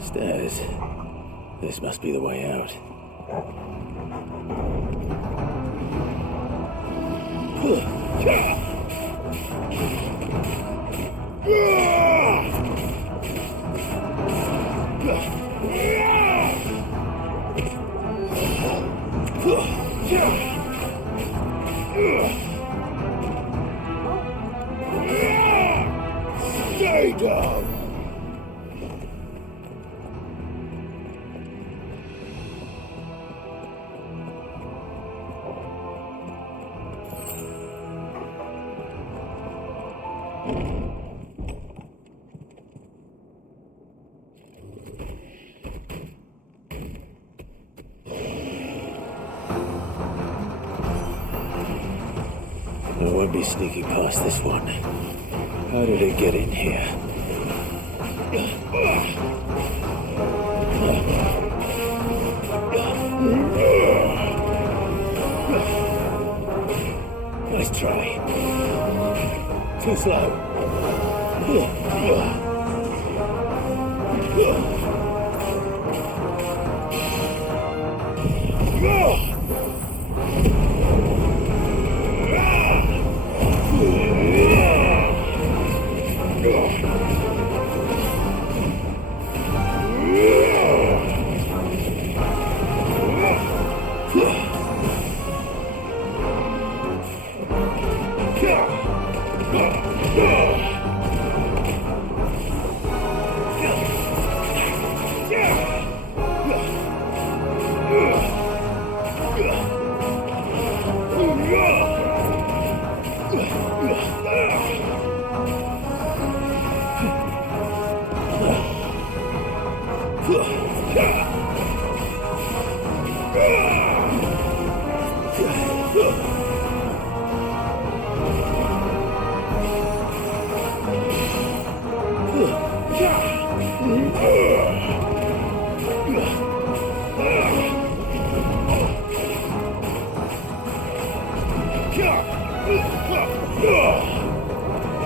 Stairs. This must be the way out. Stay down. I won't be sneaking past this one. How did it get in here? Nice try. Too slow.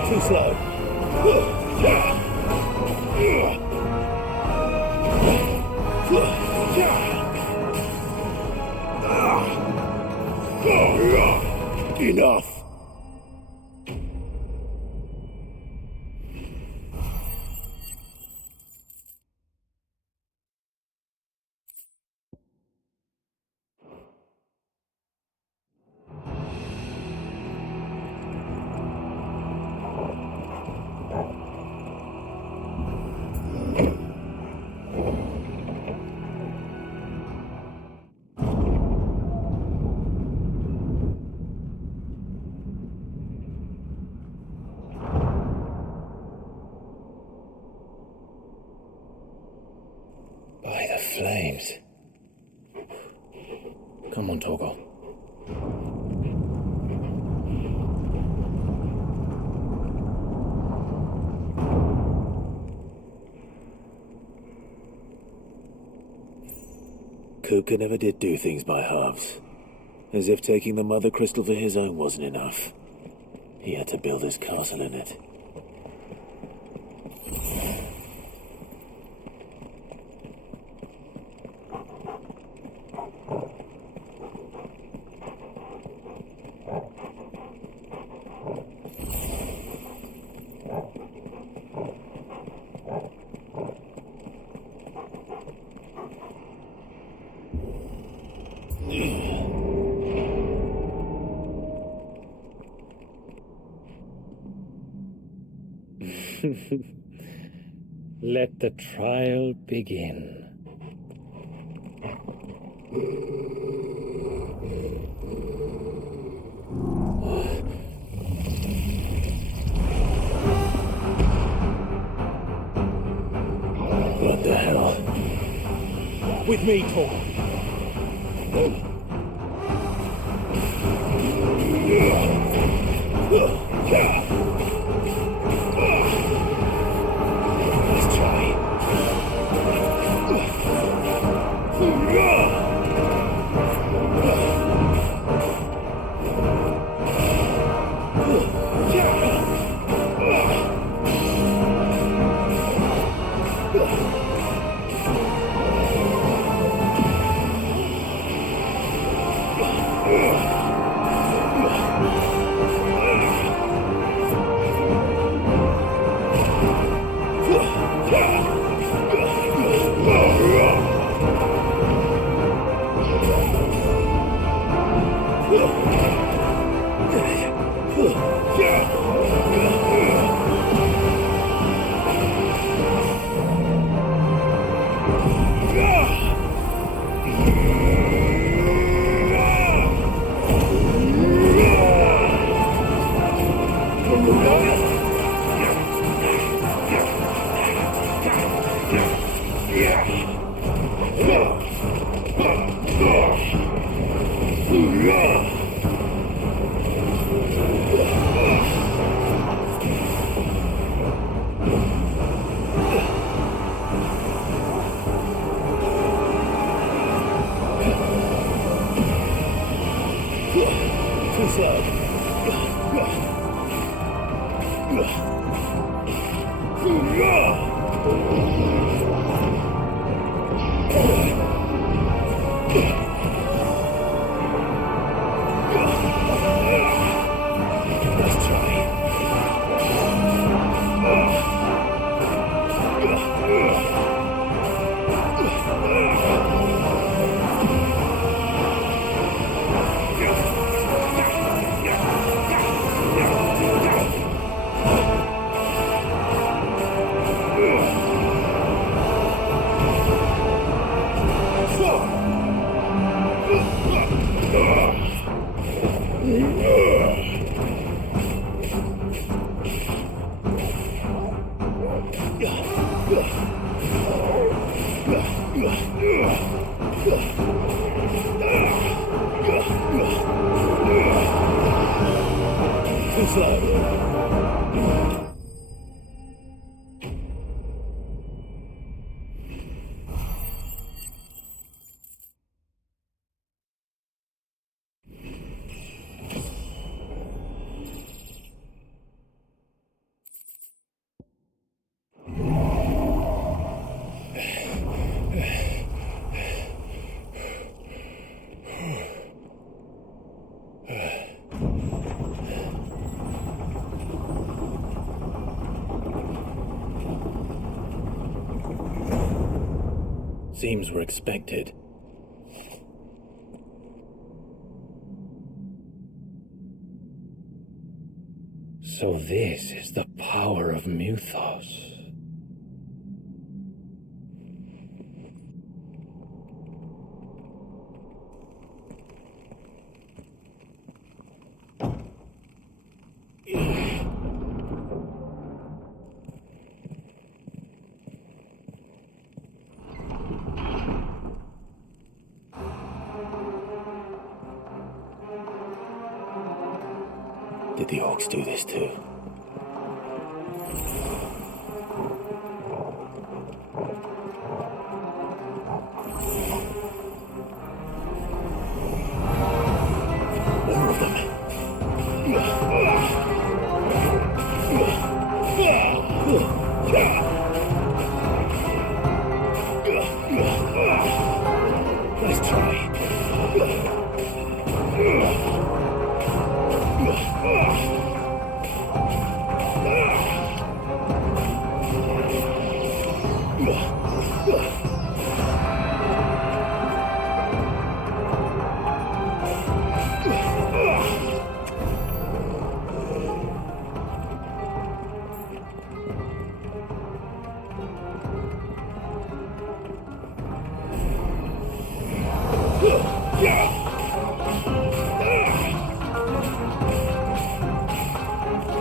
Too slow. Enough. By the flames. Come on, Torgal. Kuka never did do things by halves. As if taking the Mother Crystal for his own wasn't enough. He had to build his castle in it. Let the trial begin. What the hell? With me, Tor. Let's try. Too slow. Too slow. Seems we're expected. So this is the power of Muthos. Did the orcs do this too? More of them. Nice try.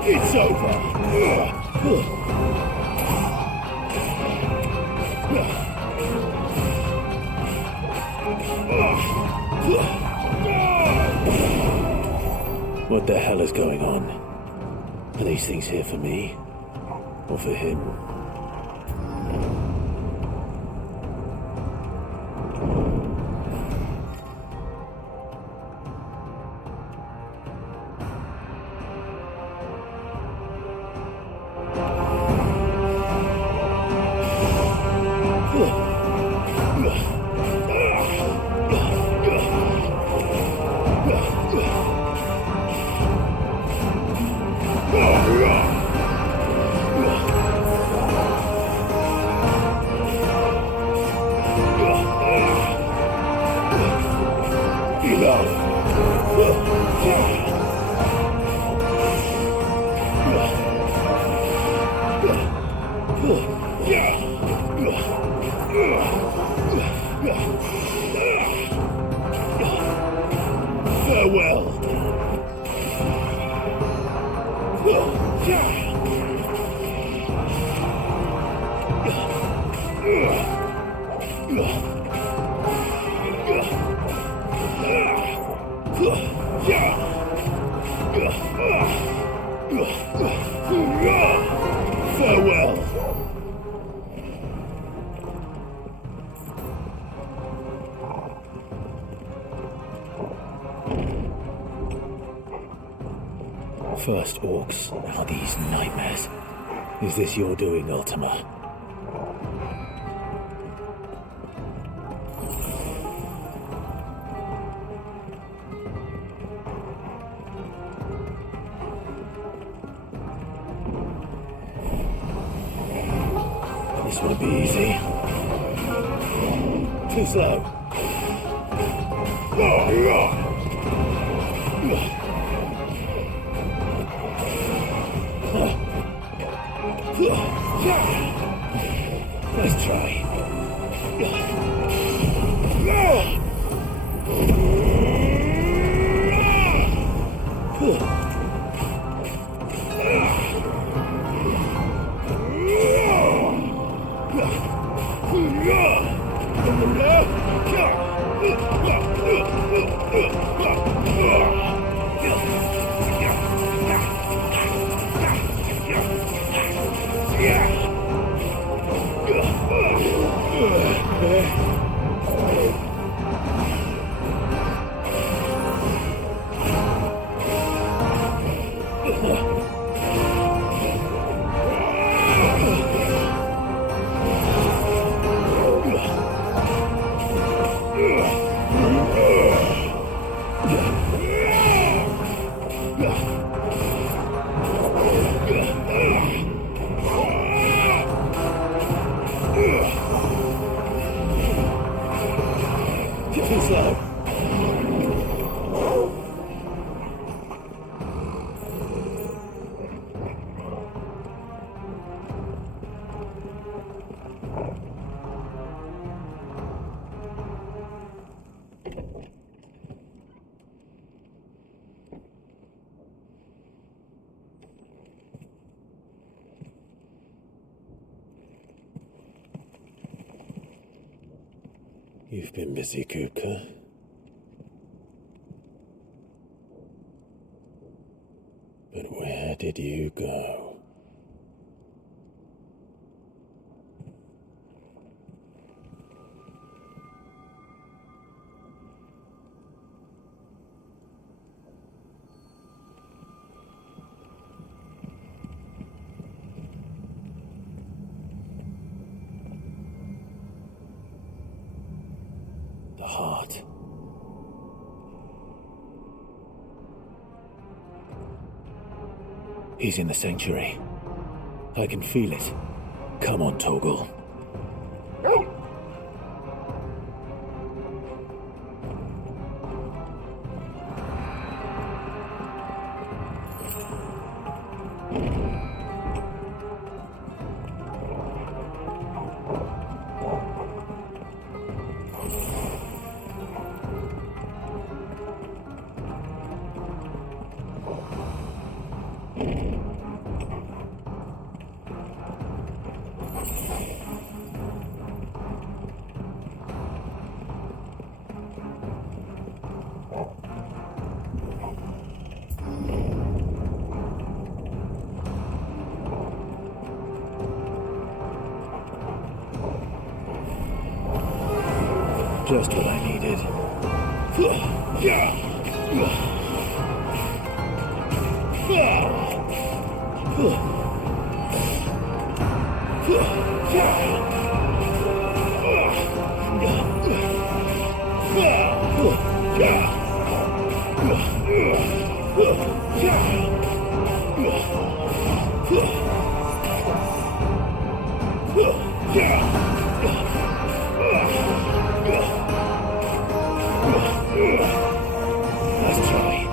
It's over. What the hell is going on? Are these things here for me? Or for him? Farewell. Farewell. First orcs, now these nightmares. Is this your doing, Ultima? This won't be easy. Too slow. Nice try. Too slow. You've been busy, Kupka. But where did you go? The heart. He's in the sanctuary. I can feel it. Come on, Torgal. Just what I needed. Let's try.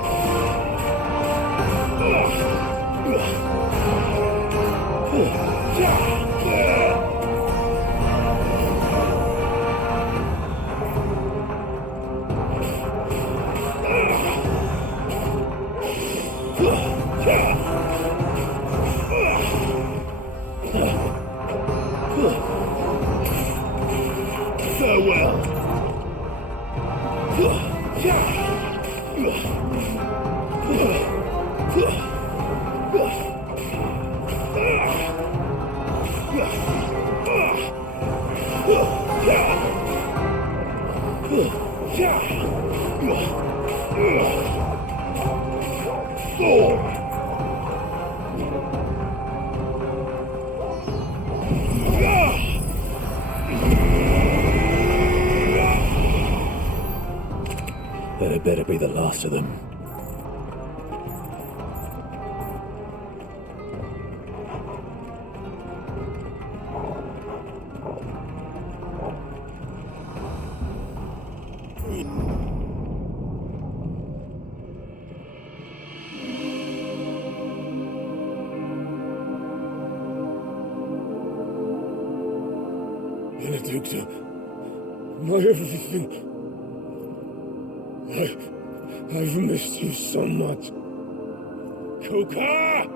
Farewell. That had better be the last of them. Benedicta, my everything. I've missed you so much. Coca!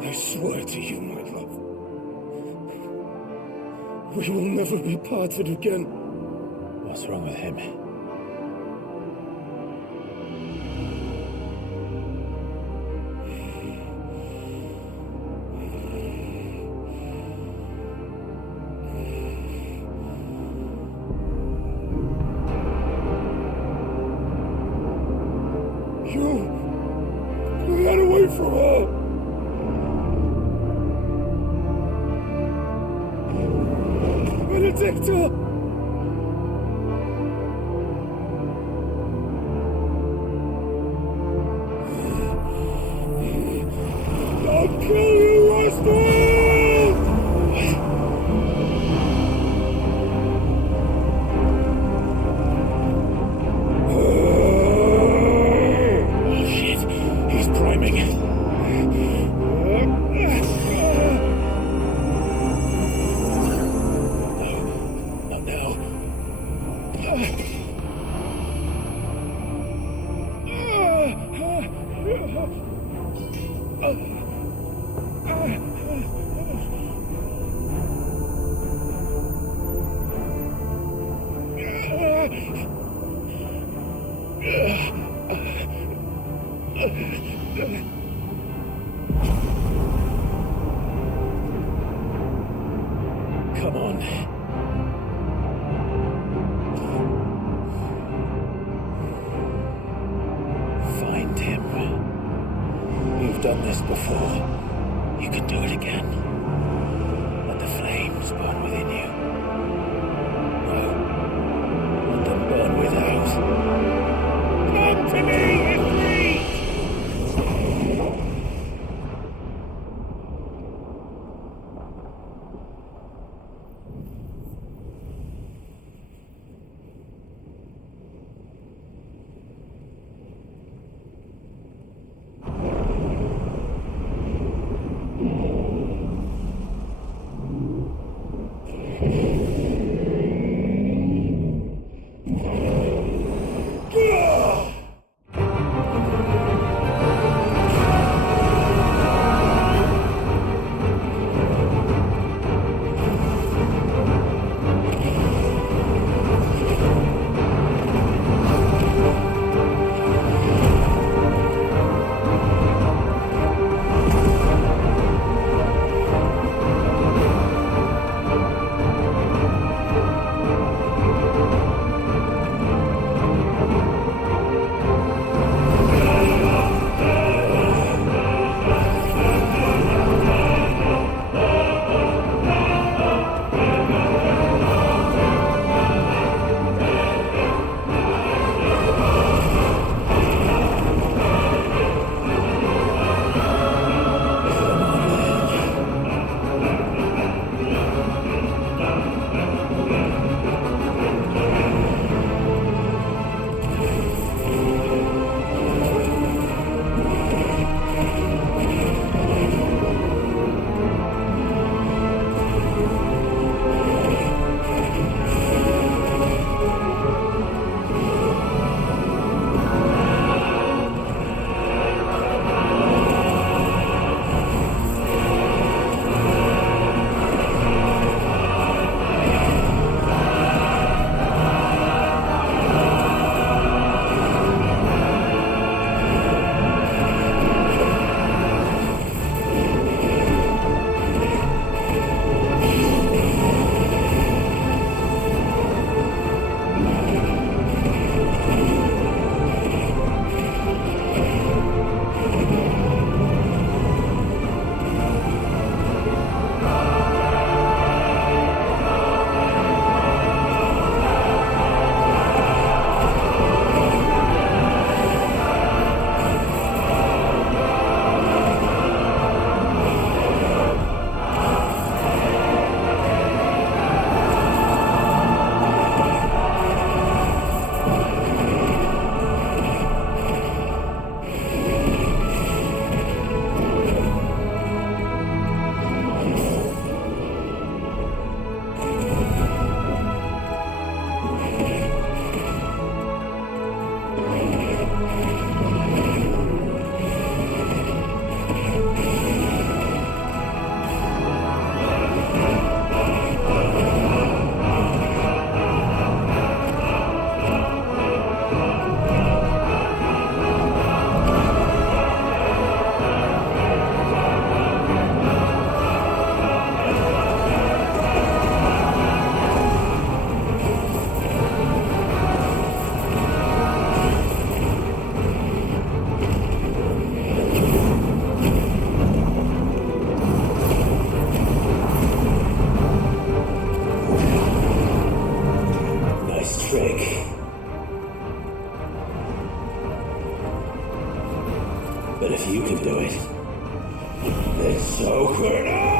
I swear to you, my love, we will never be parted again. What's wrong with him? You ran away from her! Benedicta! I'll kill you, Roswell! Oh shit, he's priming. Come on. Find him. You've done this before. You can do it again. Let the flames burn within you. No. Let them burn without. Come to me, Ifrit! But if you can do it, then so could I!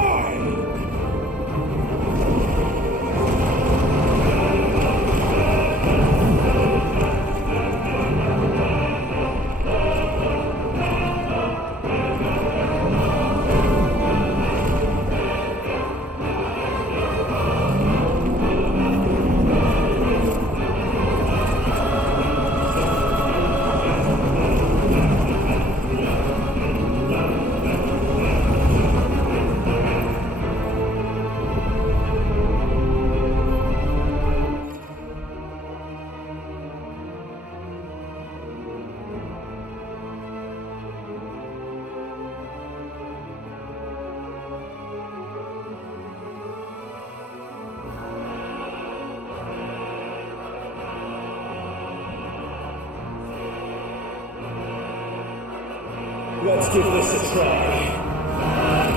Let's give this a try.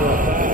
Not bad.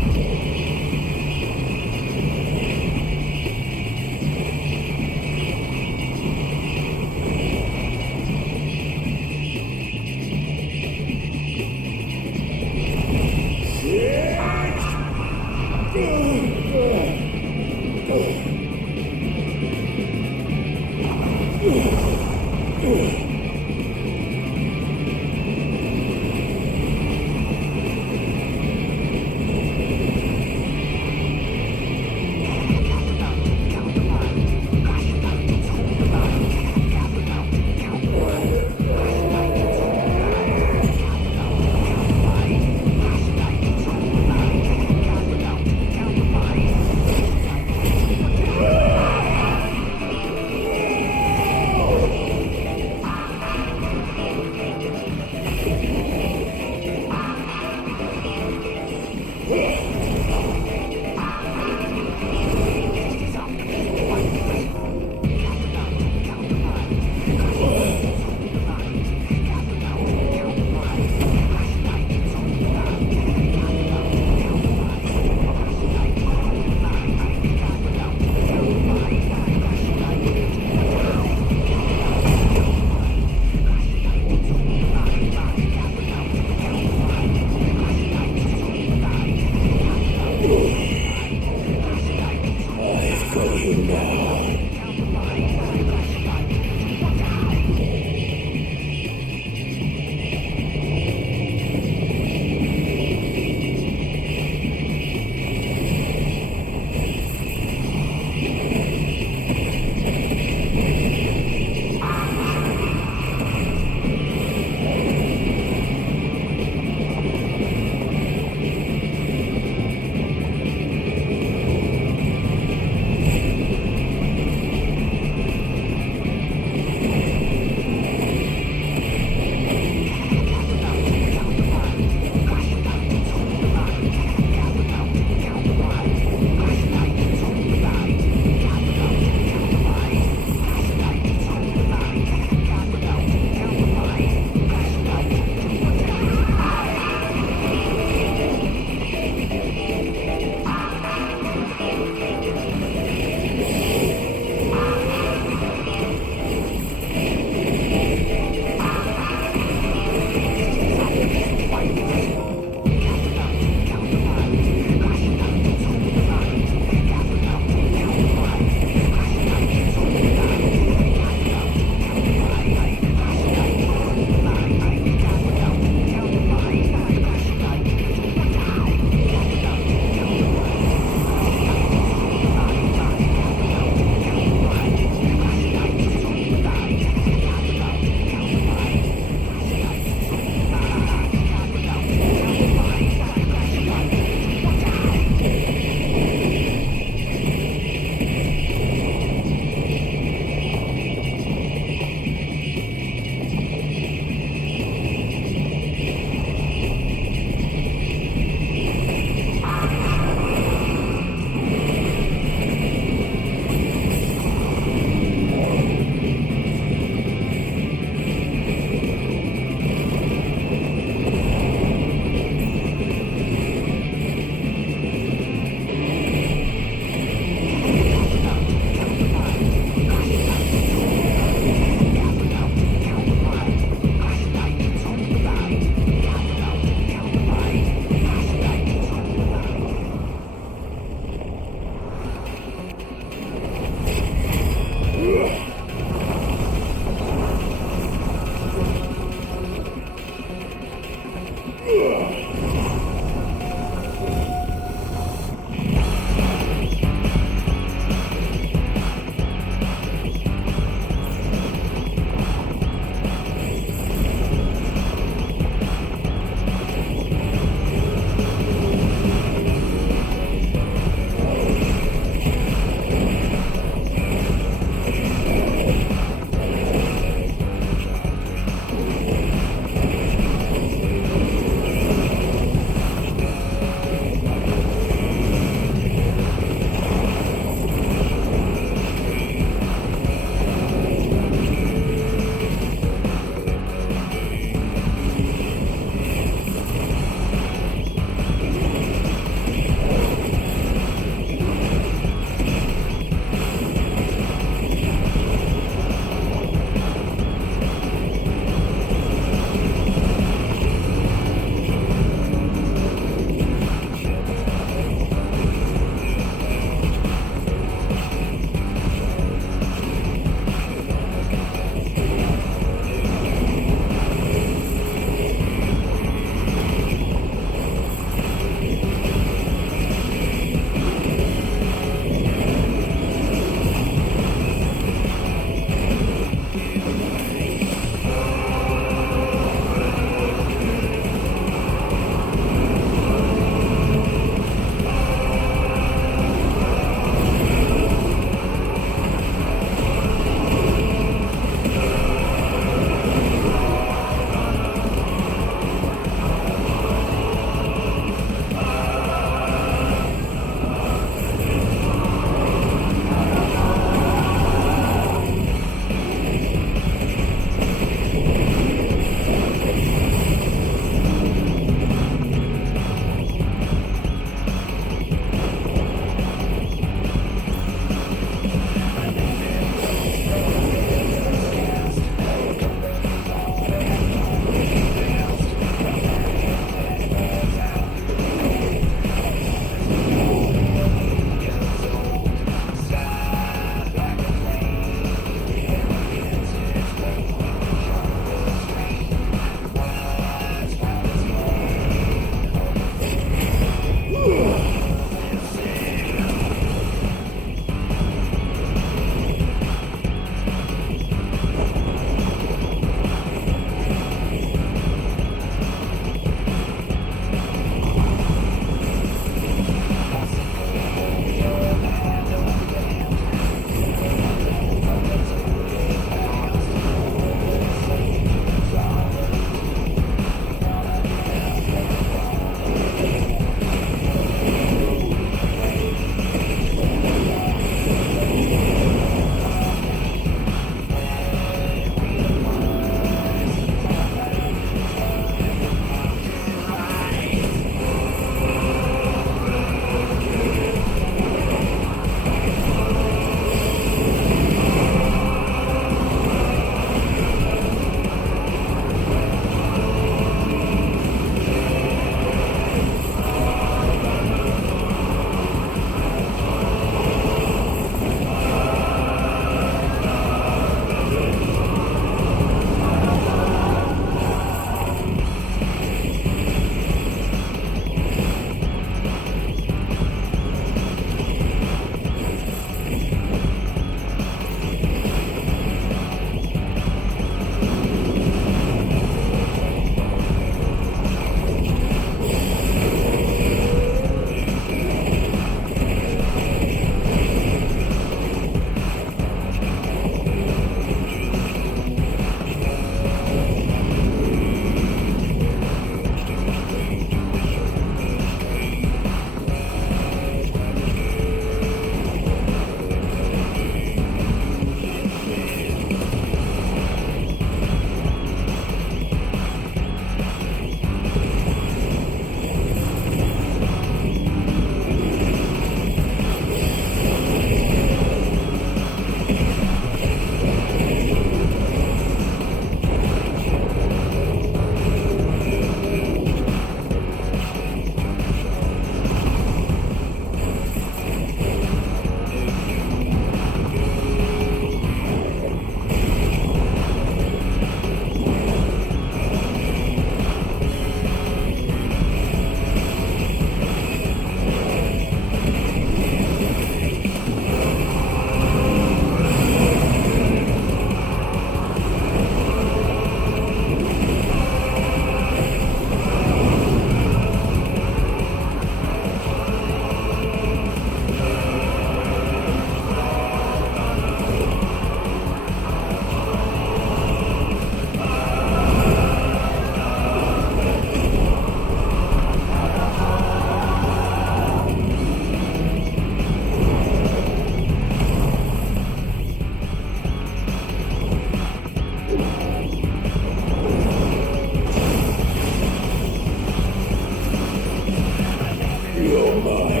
You're mine.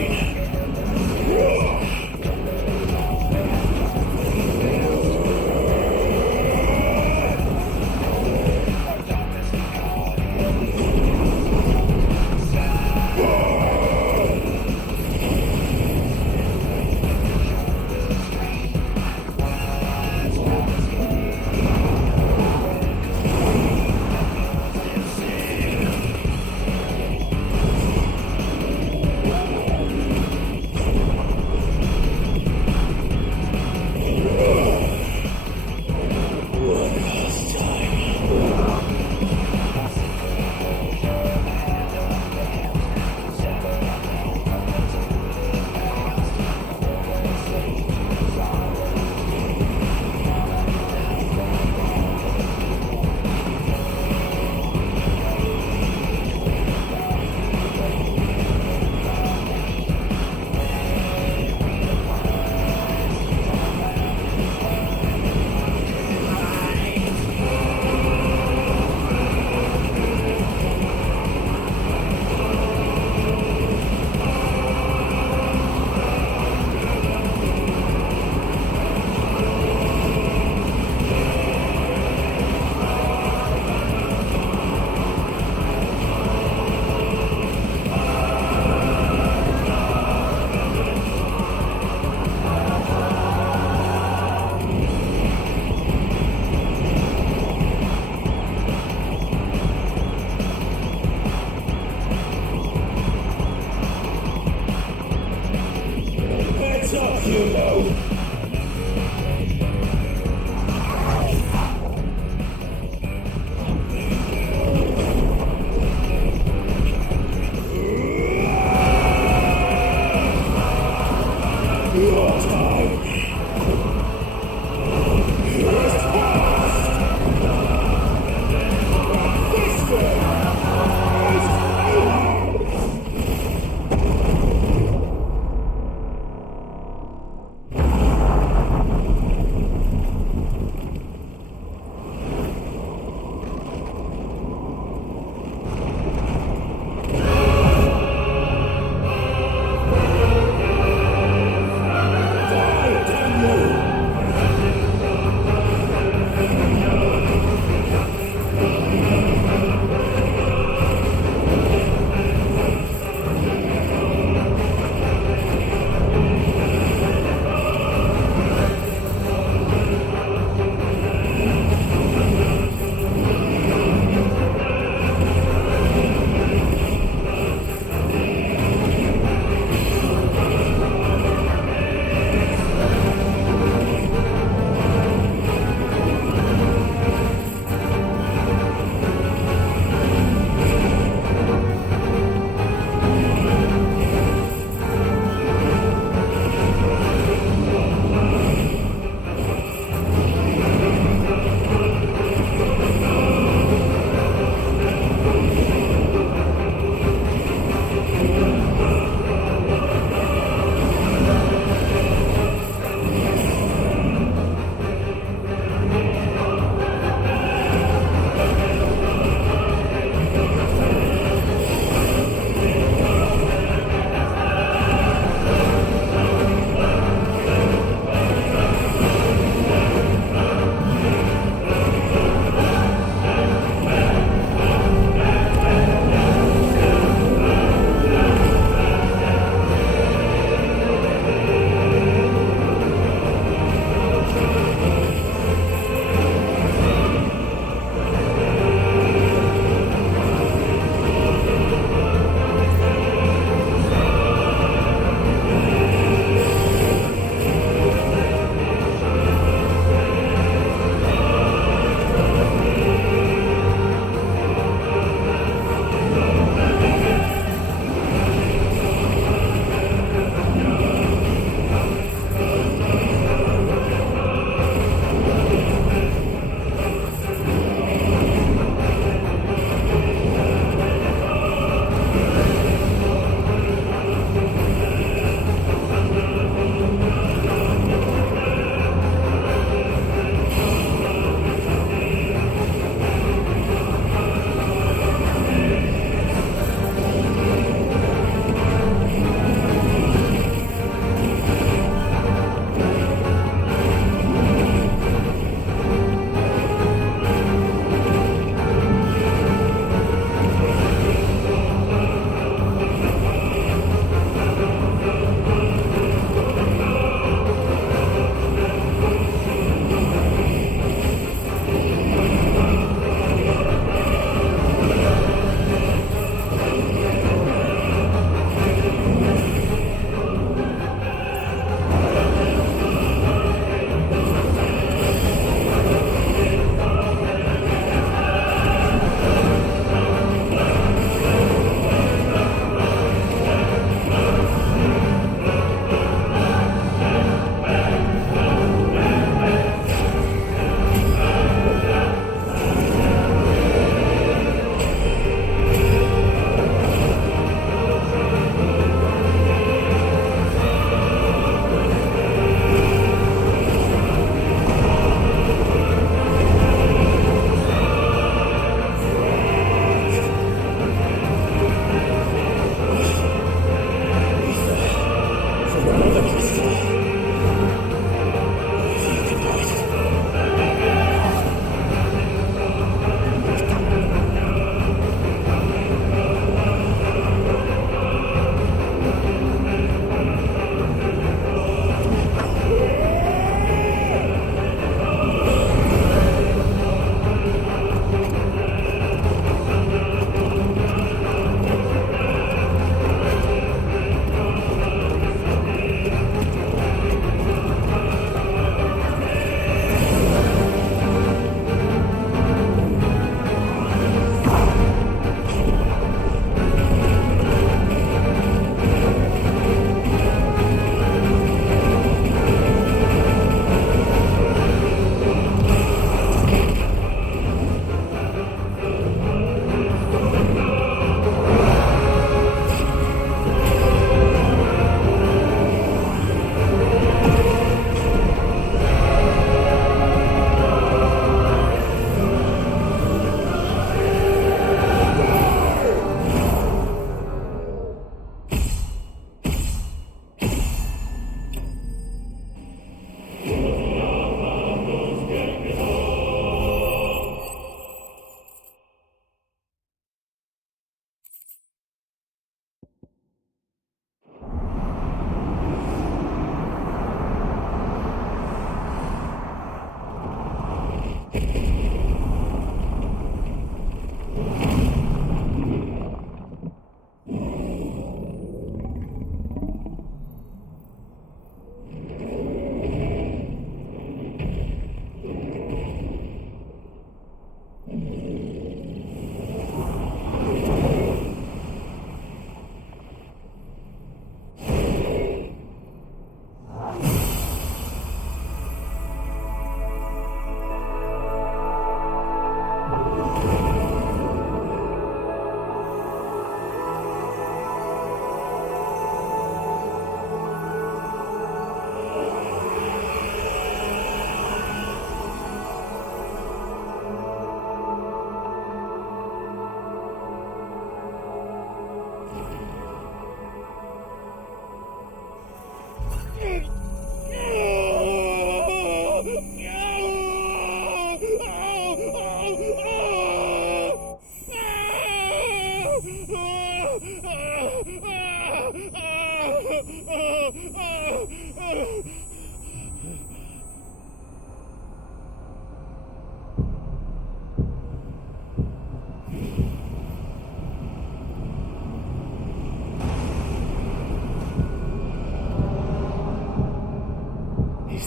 Is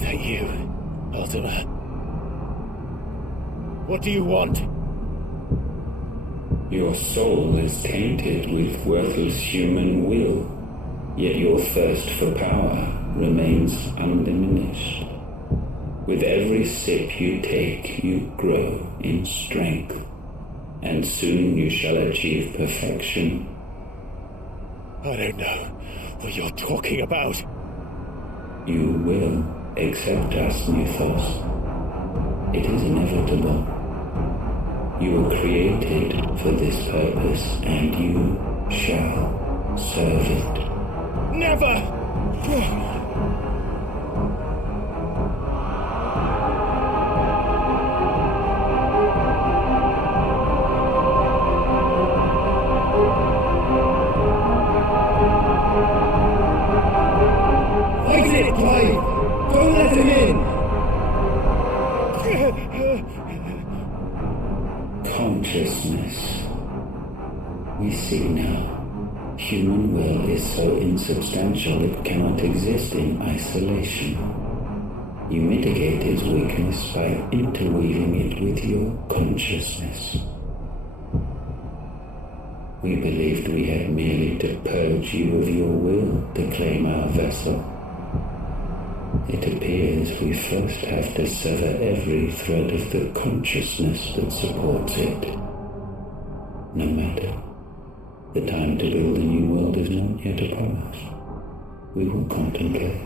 that you, Ultima? What do you want? Your soul is tainted with worthless human will, yet your thirst for power remains undiminished. With every sip you take, you grow in strength, and soon you shall achieve perfection. I don't know what you're talking about. You will accept us, Mythos. It is inevitable. You were created for this purpose, and you shall serve it. Never! Fight it, Clive! Don't let him in! Consciousness. We see now. Human will is so insubstantial it cannot exist in isolation. You mitigate its weakness by interweaving it with your consciousness. We believed we had merely to purge you of your will to claim our vessel. It appears we first have to sever every thread of the consciousness that supports it. No matter. The time to build a new world is not yet upon us. We will contemplate.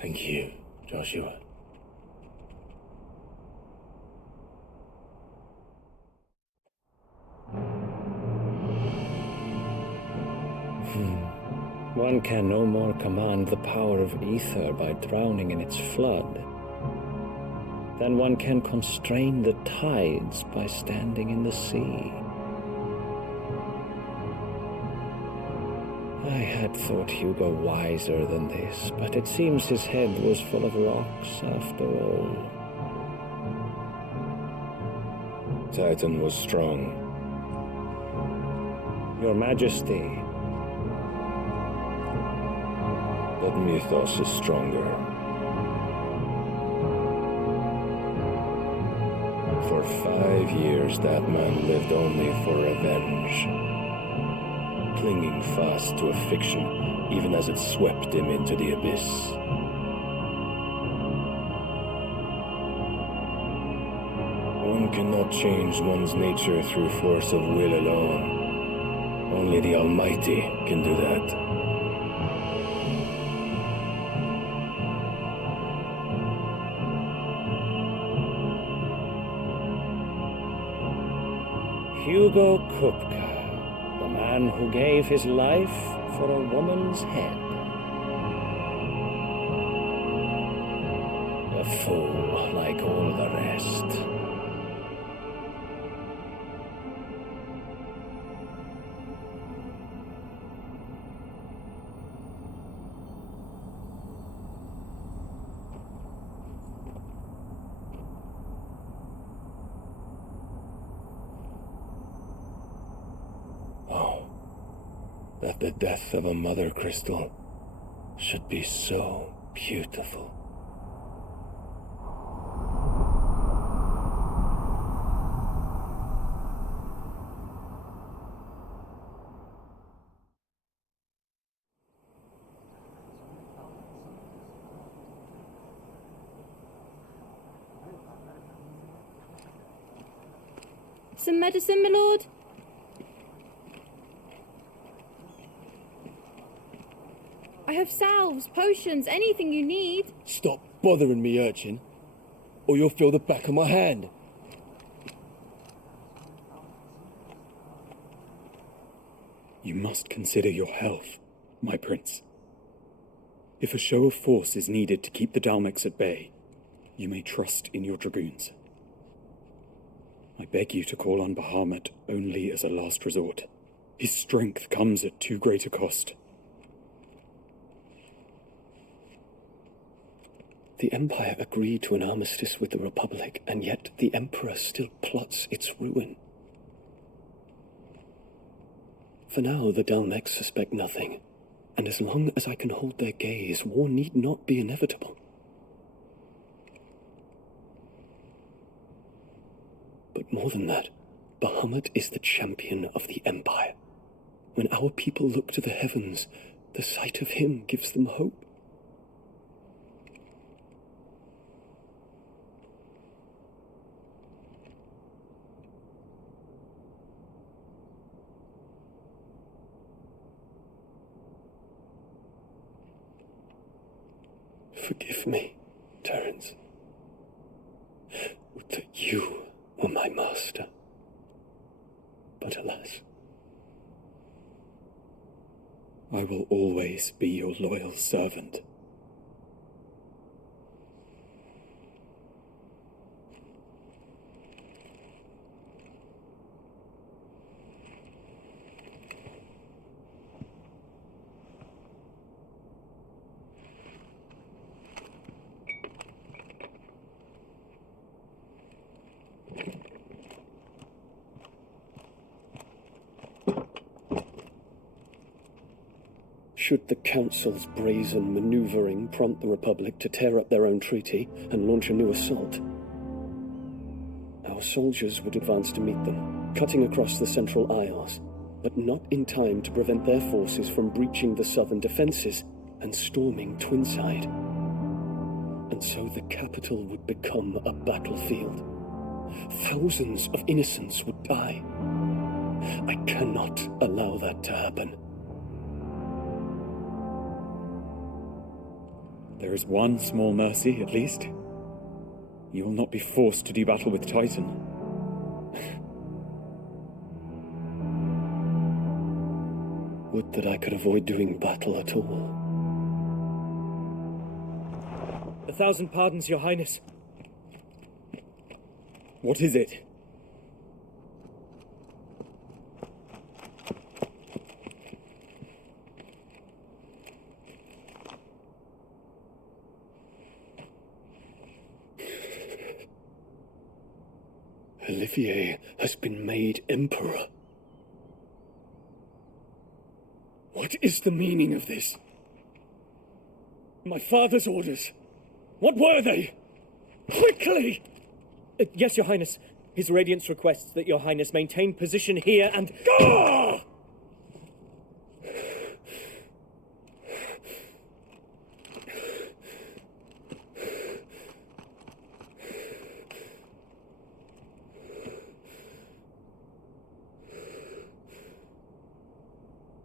Thank you, Joshua. One can no more command the power of ether by drowning in its flood than one can constrain the tides by standing in the sea. I had thought Hugo wiser than this, but it seems his head was full of rocks after all. Titan was strong. Your Majesty. But Mythos is stronger. For 5 years that man lived only for revenge, clinging fast to a fiction even as it swept him into the abyss. One cannot change one's nature through force of will alone. Only the Almighty can do that. Hugo Kupka, the man who gave his life for a woman's head. A fool like all the rest. That the death of a mother crystal should be so beautiful. Some medicine, my lord? I have salves, potions, anything you need. Stop bothering me, urchin, or you'll feel the back of my hand. You must consider your health, my prince. If a show of force is needed to keep the Dalmex at bay, you may trust in your dragoons. I beg you to call on Bahamut only as a last resort. His strength comes at too great a cost. The Empire agreed to an armistice with the Republic, and yet the Emperor still plots its ruin. For now, the Dalmex suspect nothing, and as long as I can hold their gaze, war need not be inevitable. But more than that, Bahamut is the champion of the Empire. When our people look to the heavens, the sight of him gives them hope. Forgive me, Terence. Would that you were my master. But alas. I will always be your loyal servant. Should the Council's brazen maneuvering prompt the Republic to tear up their own treaty and launch a new assault, our soldiers would advance to meet them, cutting across the Central Isles, but not in time to prevent their forces from breaching the southern defenses and storming Twinside. And so the capital would become a battlefield. Thousands of innocents would die. I cannot allow that to happen. There is one small mercy, at least. You will not be forced to do battle with Titan. Would that I could avoid doing battle at all. 1,000 pardons, Your Highness. What is it? Olivier has been made Emperor. What is the meaning of this? My father's orders. What were they? Quickly! Yes, Your Highness. His Radiance requests that Your Highness maintain position here and... Go!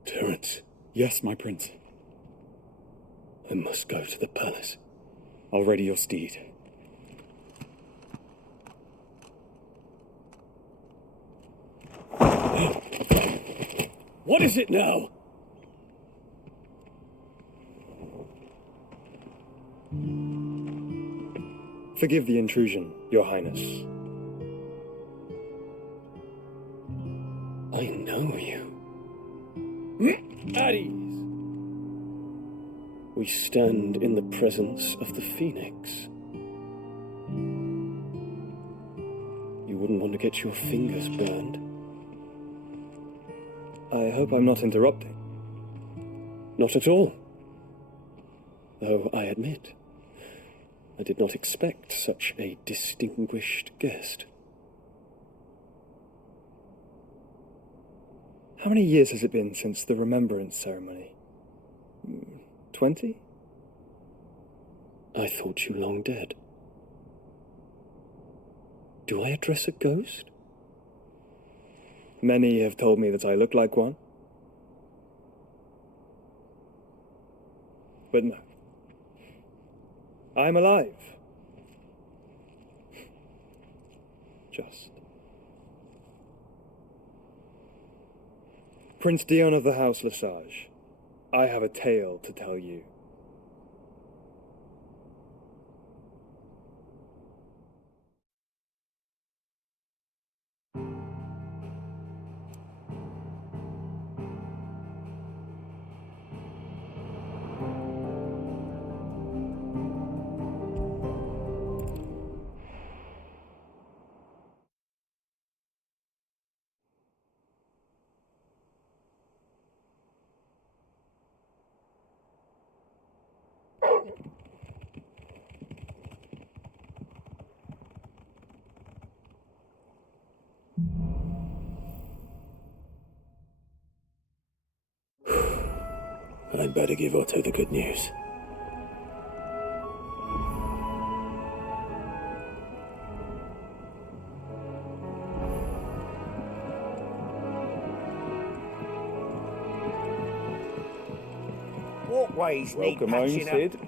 Terence. Yes, my prince. I must go to the palace. I'll ready your steed. What is it now? Forgive the intrusion, Your Highness. I know you. At ease. We stand in the presence of the Phoenix. You wouldn't want to get your fingers burned. I hope I'm not interrupting. Not at all. Though I admit, I did not expect such a distinguished guest. How many years has it been since the Remembrance ceremony? 20? I thought you long dead. Do I address a ghost? Many have told me that I look like one. But no. I'm alive. Prince Dion of the House Lesage. I have a tale to tell you. I'd better give Otto the good news. Walkways need Welcome home, patching Sid. up.